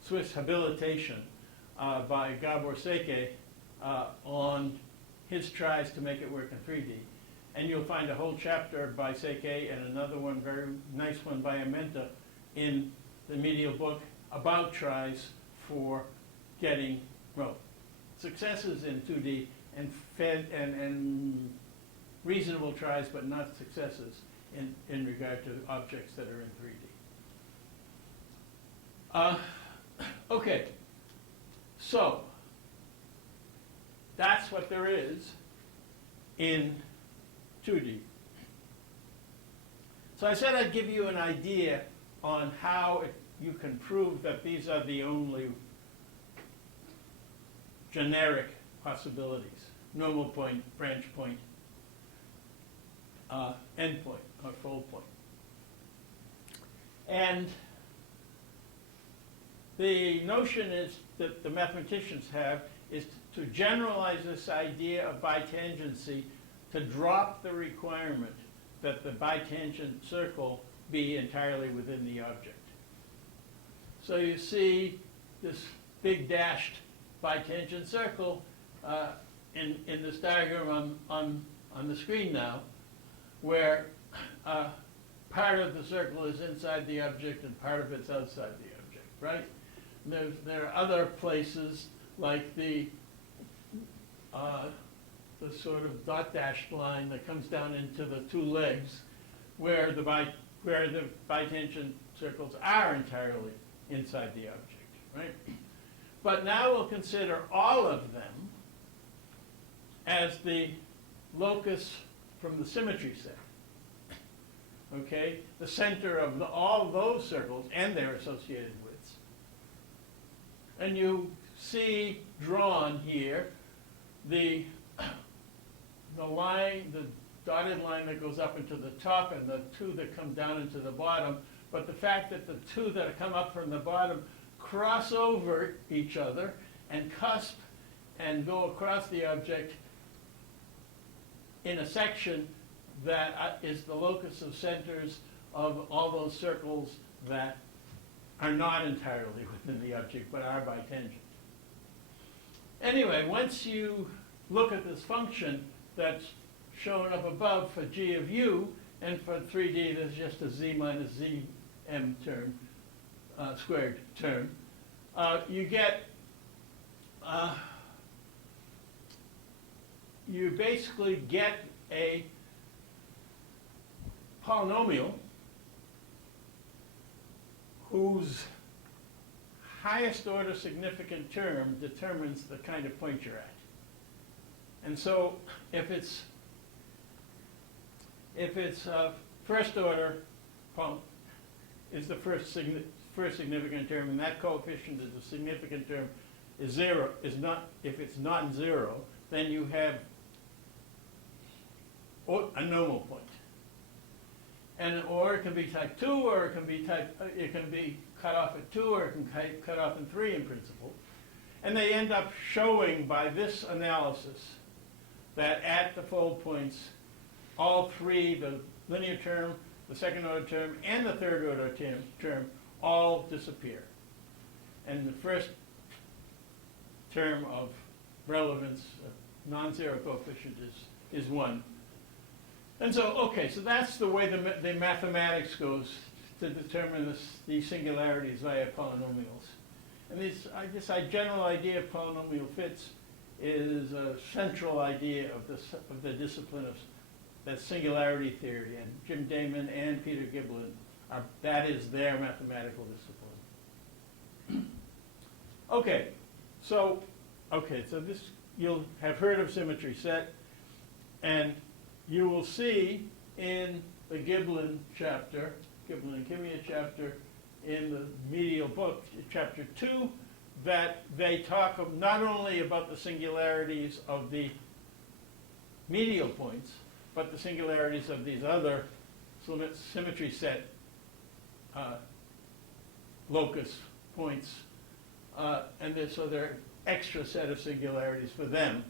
Swiss habilitation by Gabor Seke on his tries to make it work in 3D. And you'll find a whole chapter by Seke and another one, very nice one by Amenta, in the Medial book about tries for getting, well, successes in 2D and reasonable tries, but not successes in regard to objects that are in 3D. Okay, so that's what there is in 2D. So I said I'd give you an idea on how you can prove that these are the only generic possibilities: normal point, branch point, end point, or fold point. And the notion is that the mathematicians have is to generalize this idea of bitangency, to drop the requirement that the bitangent circle be entirely within the object. So you see this big dashed bitangent circle in this diagram on the screen now, where part of the circle is inside the object and part of it's outside the object, right? And there are other places like the sort of dot dashed line that comes down into the two legs, where the bitangent circles are entirely inside the object, right? But now we'll consider all of them as the locus from the symmetry set. Okay, the center of all those circles and their associated widths. And you see drawn here the line, the dotted line that goes up into the top and the two that come down into the bottom. But the fact that the two that come up from the bottom cross over each other and cusp and go across the object in a section that is the locus of centers of all those circles that are not entirely within the object but are bitangent. Anyway, once you look at this function that's shown up above for g of u, and for 3D there's just a z minus zm term, squared term, you get, you basically get a polynomial whose highest order significant term determines the kind of point you're at. And so if it's first order is the first significant term, and that coefficient is a significant term, is zero, if it's not zero, then you have a normal point. And or it can be type 2, or it can be cut off at 2, or it can cut off in 3 in principle. And they end up showing by this analysis that at the fold points, all three, the linear term, the second order term, and the third order term, all disappear. And the first term of relevance, non-zero coefficient, is 1. And so, okay, so that's the way the mathematics goes to determine these singularities via polynomials. And this general idea of polynomial fits is a central idea of the discipline of that singularity theory. And Jim Damon and Peter Giblin, that is their mathematical discipline. So this, you'll have heard of symmetry set, and you will see in the Giblin chapter, Giblin and Kimia chapter in the Medial book, chapter 2, that they talk not only about the singularities of the medial points, but the singularities of these other symmetry set locus points, so there are extra set of singularities for them,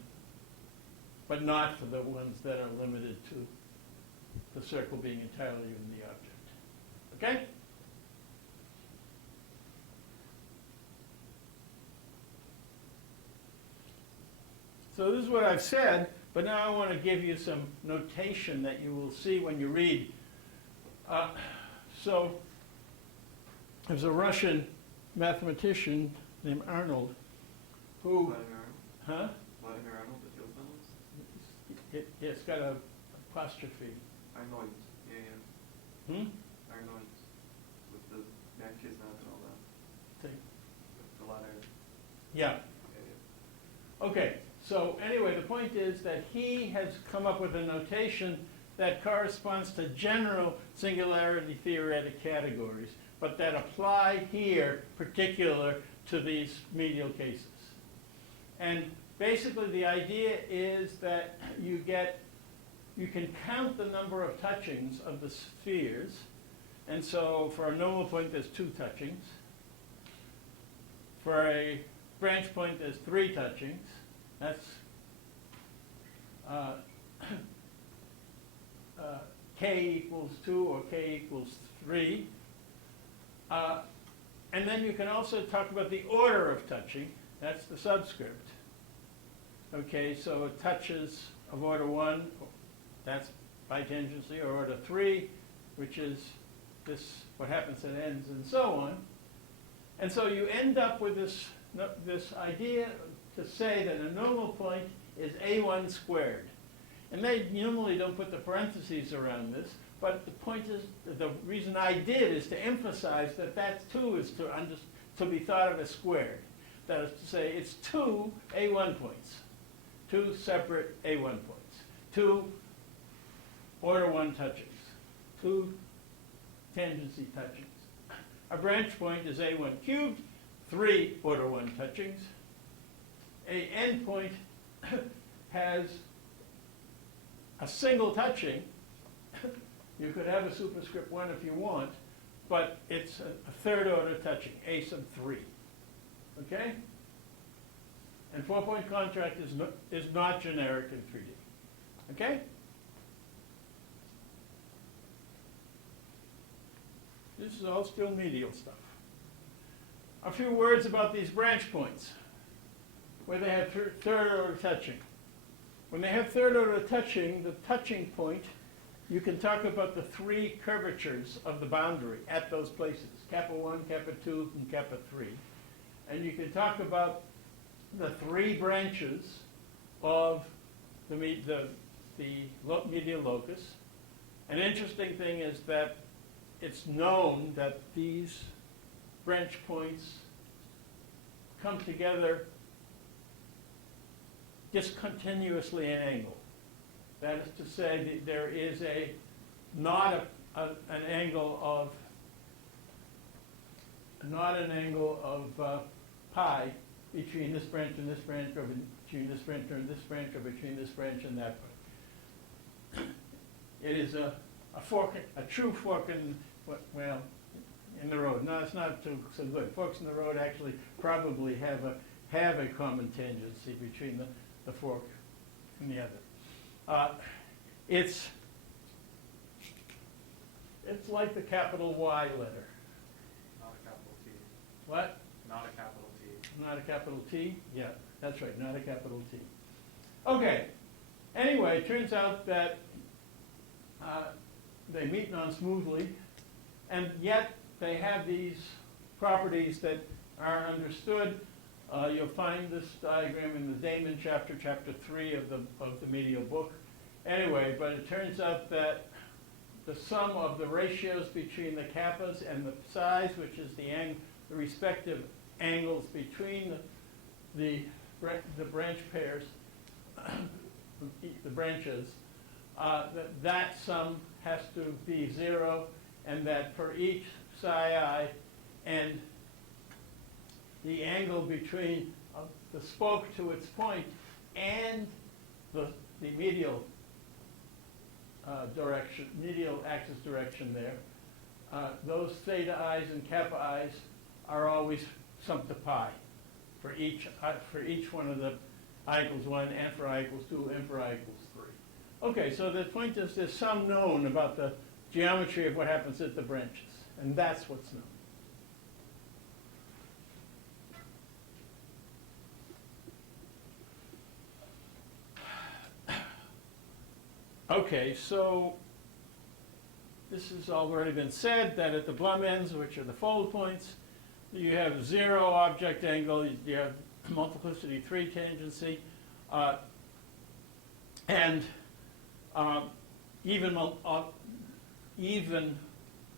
but not for the ones that are limited to the circle being entirely in the object. Okay? So this is what I've said, but now I want to give you some notation that you will see when you read. So there's a Russian mathematician named Arnold who, Vladimir Arnold? huh? Vladimir Arnold, the field fellows? It's got a apostrophe. Arnold, yeah. Hmm? Arnold, with the matches on and all that. See? With the letter. Yeah. Yeah, Okay, so anyway, the point is that he has come up with a notation that corresponds to general singularity theoretic categories, but that apply here particular to these medial cases. And basically the idea is that you can count the number of touchings of the spheres, and so for a normal point there's 2 touchings. For a branch point there's 3 touchings. That's k equals 2 or k equals 3. And then you can also talk about the order of touching. That's the subscript. Okay, so it touches of order 1, that's bitangency, or order 3, which is this, what happens at ends, and so on. And so you end up with this idea to say that a normal point is a1 squared. And they normally don't put the parentheses around this, but the point is, the reason I did is to emphasize that that too is to be thought of as squared. That is to say, it's 2 a1 points, 2 separate a1 points, 2 order 1 touchings, 2 tangency touchings. A branch point is a1 cubed, 3 order 1 touchings. A endpoint has a single touching. You could have a superscript 1 if you want, but it's a third order touching, a sub 3. Okay? And 4-point contract is not generic in 3D. Okay? This is all still medial stuff. A few words about these branch points, where they have third order touching. When they have third order touching, the touching point, you can talk about the 3 curvatures of the boundary at those places, kappa 1, kappa 2, and kappa 3. And you can talk about the 3 branches of the medial locus. An interesting thing is that it's known that these branch points come together discontinuously in angle. That is to say, that there is not an angle of pi between this branch and this branch, or between this branch and this branch, or between this branch and that branch. It is a true fork in the road. No, it's not so good. Forks in the road actually probably have a common tangency between the fork and the other. It's like the capital Y letter. Not a capital T. What? Not a capital T. Not a capital T? Yeah, that's right, not a capital T. Okay, anyway, it turns out that they meet non-smoothly, and yet they have these properties that are understood. You'll find this diagram in the Damon chapter 3 of the medial book. Anyway, but it turns out that the sum of the ratios between the kappas and the psis, which is the respective angles between the branch pairs, the branches, that sum has to be 0, and that for each psi I and the angle between the spoke to its point and the medial direction, medial axis direction there, those theta i's and kappa i's are always sum to pi for each one of the I equals 1, and for I equals 2, and for I equals 3. Okay, so the point is there's some known about the geometry of what happens at the branches, and that's what's known. Okay, so this has already been said, that at the Blum ends, which are the fold points, you have 0 object angle, you have multiplicity 3 tangency, and even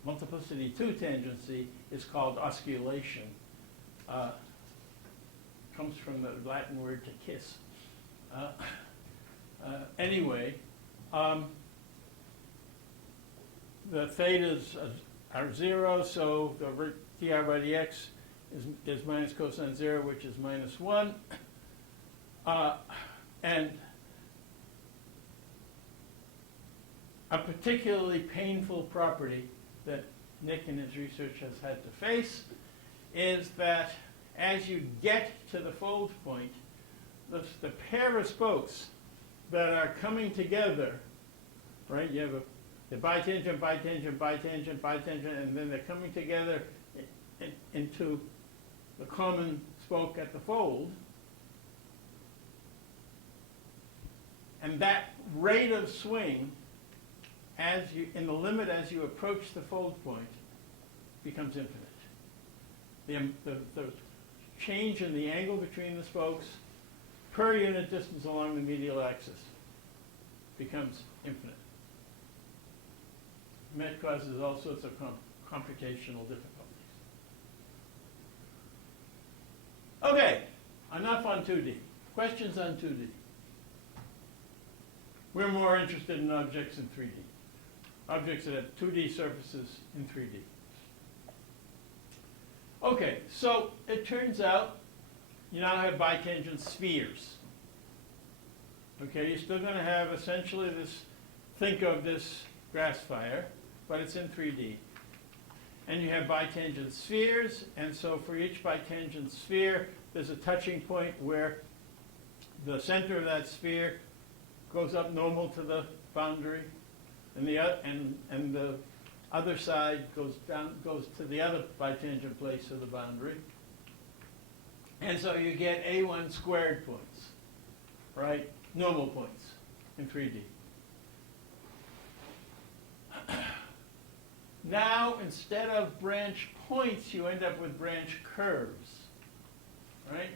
multiplicity 2 tangency is called osculation. Comes from the Latin word to kiss. Anyway, the thetas are 0, so the dr by dx is minus cosine 0, which is minus 1. And a particularly painful property that Nick in his research has had to face is that as you get to the fold point, the pair of spokes that are coming together, right? You have the bitangent, bitangent, bitangent, bitangent, and then they're coming together into the common spoke at the fold. And that rate of swing, in the limit as you approach the fold point, becomes infinite. The change in the angle between the spokes per unit distance along the medial axis becomes infinite. And that causes all sorts of computational difficulties. Okay, enough on 2D. Questions on 2D? We're more interested in objects in 3D. Objects that have 2D surfaces in 3D. Okay, so it turns out you now have bitangent spheres. Okay, you're still going to have essentially this, think of this grass fire, but it's in 3D. And you have bitangent spheres, and so for each bitangent sphere, there's a touching point where the center of that sphere goes up normal to the boundary, and the other side goes to the other bitangent place of the boundary. And so you get A1 squared points, right? Normal points in 3D. Now, instead of branch points, you end up with branch curves, right?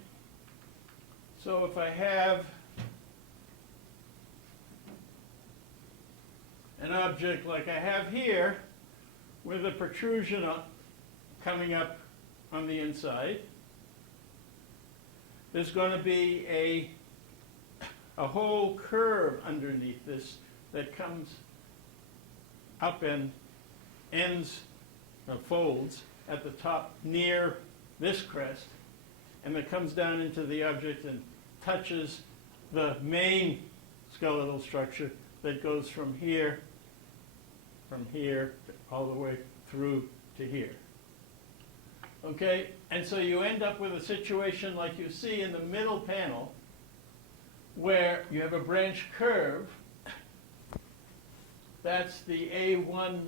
So if I have an object like I have here, with a protrusion coming up on the inside, there's going to be a whole curve underneath this that comes up and ends, folds at the top near this crest, and that comes down into the object and touches the main skeletal structure that goes from here all the way through to here. Okay, and so you end up with a situation like you see in the middle panel, where you have a branch curve. That's the A1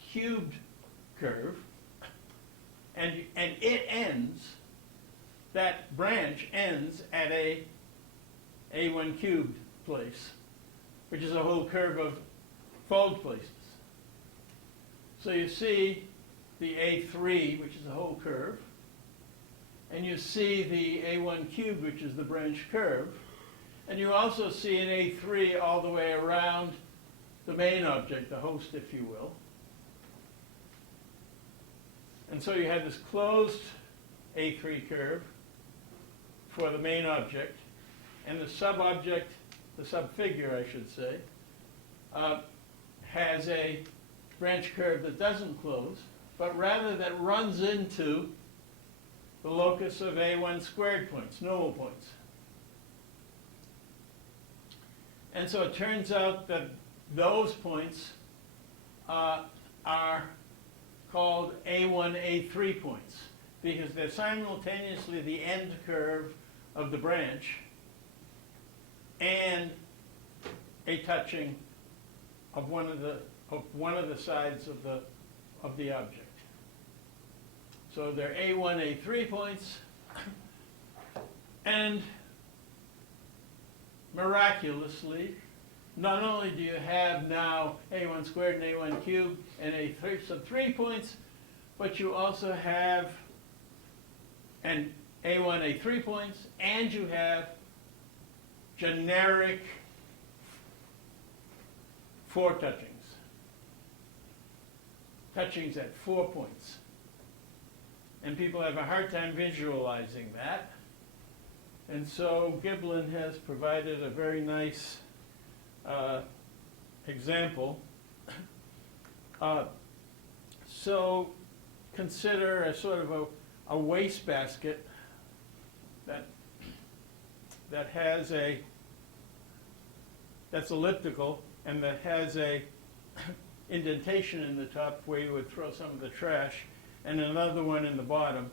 cubed curve, and it ends, that branch ends at a A1 cubed place, which is a whole curve of fold places. So you see the A3, which is a whole curve, and you see the A1 cubed, which is the branch curve, and you also see an A3 all the way around the main object, the host, if you will. And so you have this closed A3 curve for the main object, and the sub-object, the sub-figure, I should say, has a branch curve that doesn't close, but rather that runs into the locus of A1 squared points, normal points. And so it turns out that those points are called A1, A3 points, because they're simultaneously the end curve of the branch and a touching of one of the sides of the object. So they're A1, A3 points, and miraculously, not only do you have now a1 squared and a1 cubed and a sub 3 points, but you also have an a1, a3 points, and you have generic 4 touchings at 4 points. And people have a hard time visualizing that. And so Giblin has provided a very nice example. So consider a sort of a wastebasket that has that's elliptical and that has a indentation in the top where you would throw some of the trash, and another one in the bottom.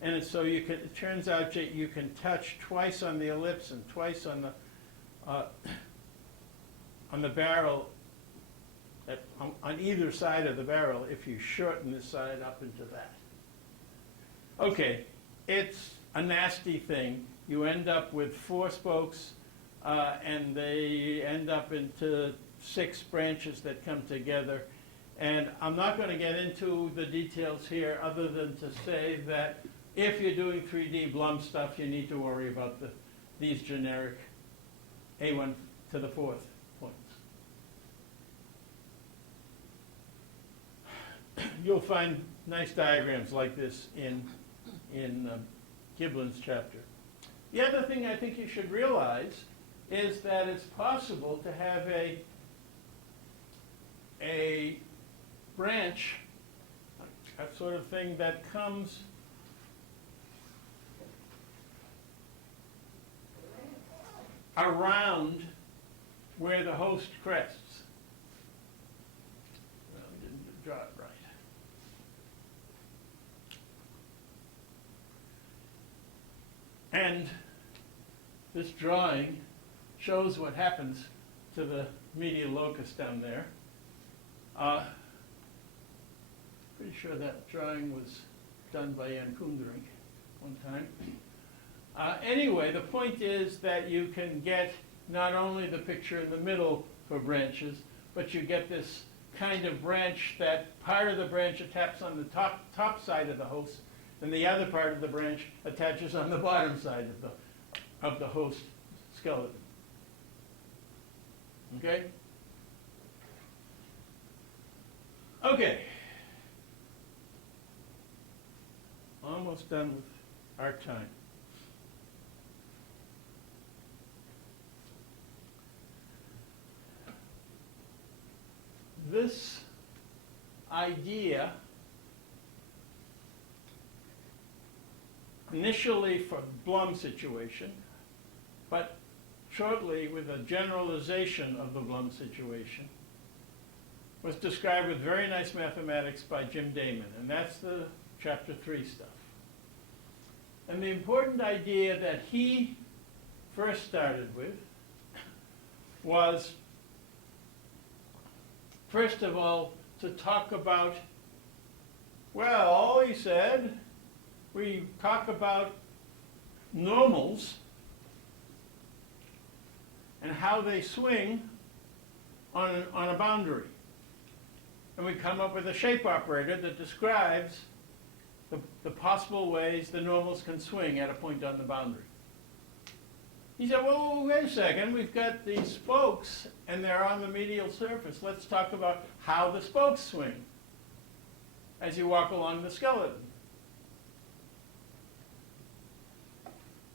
And so it turns out that you can touch twice on the ellipse and twice on the barrel, on either side of the barrel, if you shorten this side up into that. Okay, it's a nasty thing. You end up with 4 spokes, and they end up into 6 branches that come together. And I'm not going to get into the details here other than to say that if you're doing 3D Blum stuff, you need to worry about these generic a1 to the 4th points. You'll find nice diagrams like this in Giblin's chapter. The other thing I think you should realize is that it's possible to have a branch, a sort of thing that comes around where the host crests. Well, I didn't draw it right. And this drawing shows what happens to the medial locus down there. Pretty sure that drawing was done by Jan Koendering one time. Anyway, the point is that you can get not only the picture in the middle for branches, but you get this kind of branch that part of the branch attaches on the top side of the host, and the other part of the branch attaches on the bottom side of the host skeleton. Okay? Okay. Almost done with our time. This idea, initially for Blum situation, but shortly with a generalization of the Blum situation, was described with very nice mathematics by Jim Damon, and that's the chapter 3 stuff. And the important idea that he first started with was, first of all, to talk about, well, he said, we talk about normals and how they swing on a boundary. And we come up with a shape operator that describes the possible ways the normals can swing at a point on the boundary. He said, well, wait a second, we've got these spokes and they're on the medial surface. Let's talk about how the spokes swing as you walk along the skeleton.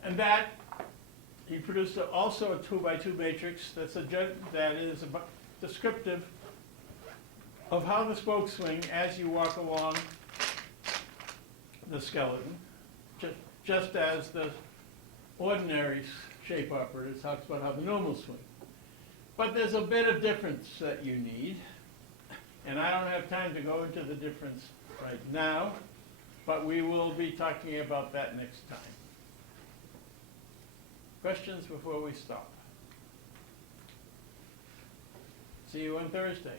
And that, he produced also a 2x2 matrix that is descriptive of how the spokes swing as you walk along the skeleton, just as the ordinary shape operator talks about how the normals swing. But there's a bit of difference that you need, and I don't have time to go into the difference right now, but we will be talking about that next time. Questions before we stop? See you on Thursday.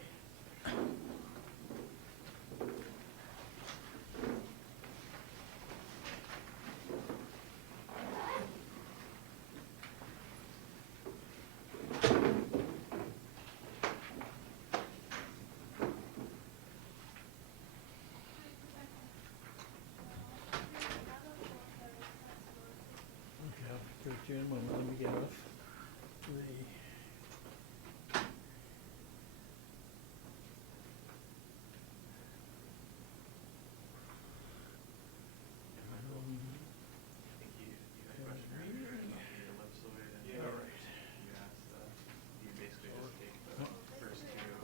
me get off the. I think you had a question earlier about the ellipsoid and Yeah. All right. you asked, you basically just take the first two,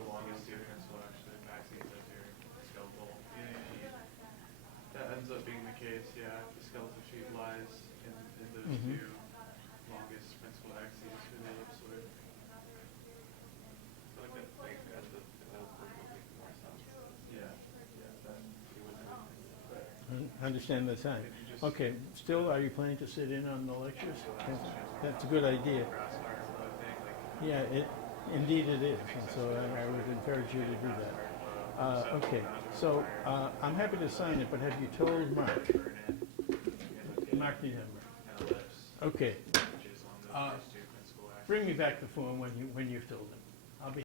the longest two principal axes as your skeletal sheet. That ends up being the case, yeah, the skeletal sheet lies in those Mhm. two longest principal axes for the ellipsoid. So like that would make more sense. Yeah. That you wouldn't have anything. Understand the time. If you just- Okay, still, are you planning to sit in on the lectures? That's a good idea. Crossfire flow thing, like. Yeah, indeed it is, and so I would encourage you to do that. Okay, so I'm happy to sign it, but have you told Mark? Mark the number. Okay, bring me back the form when you've told him. I'll be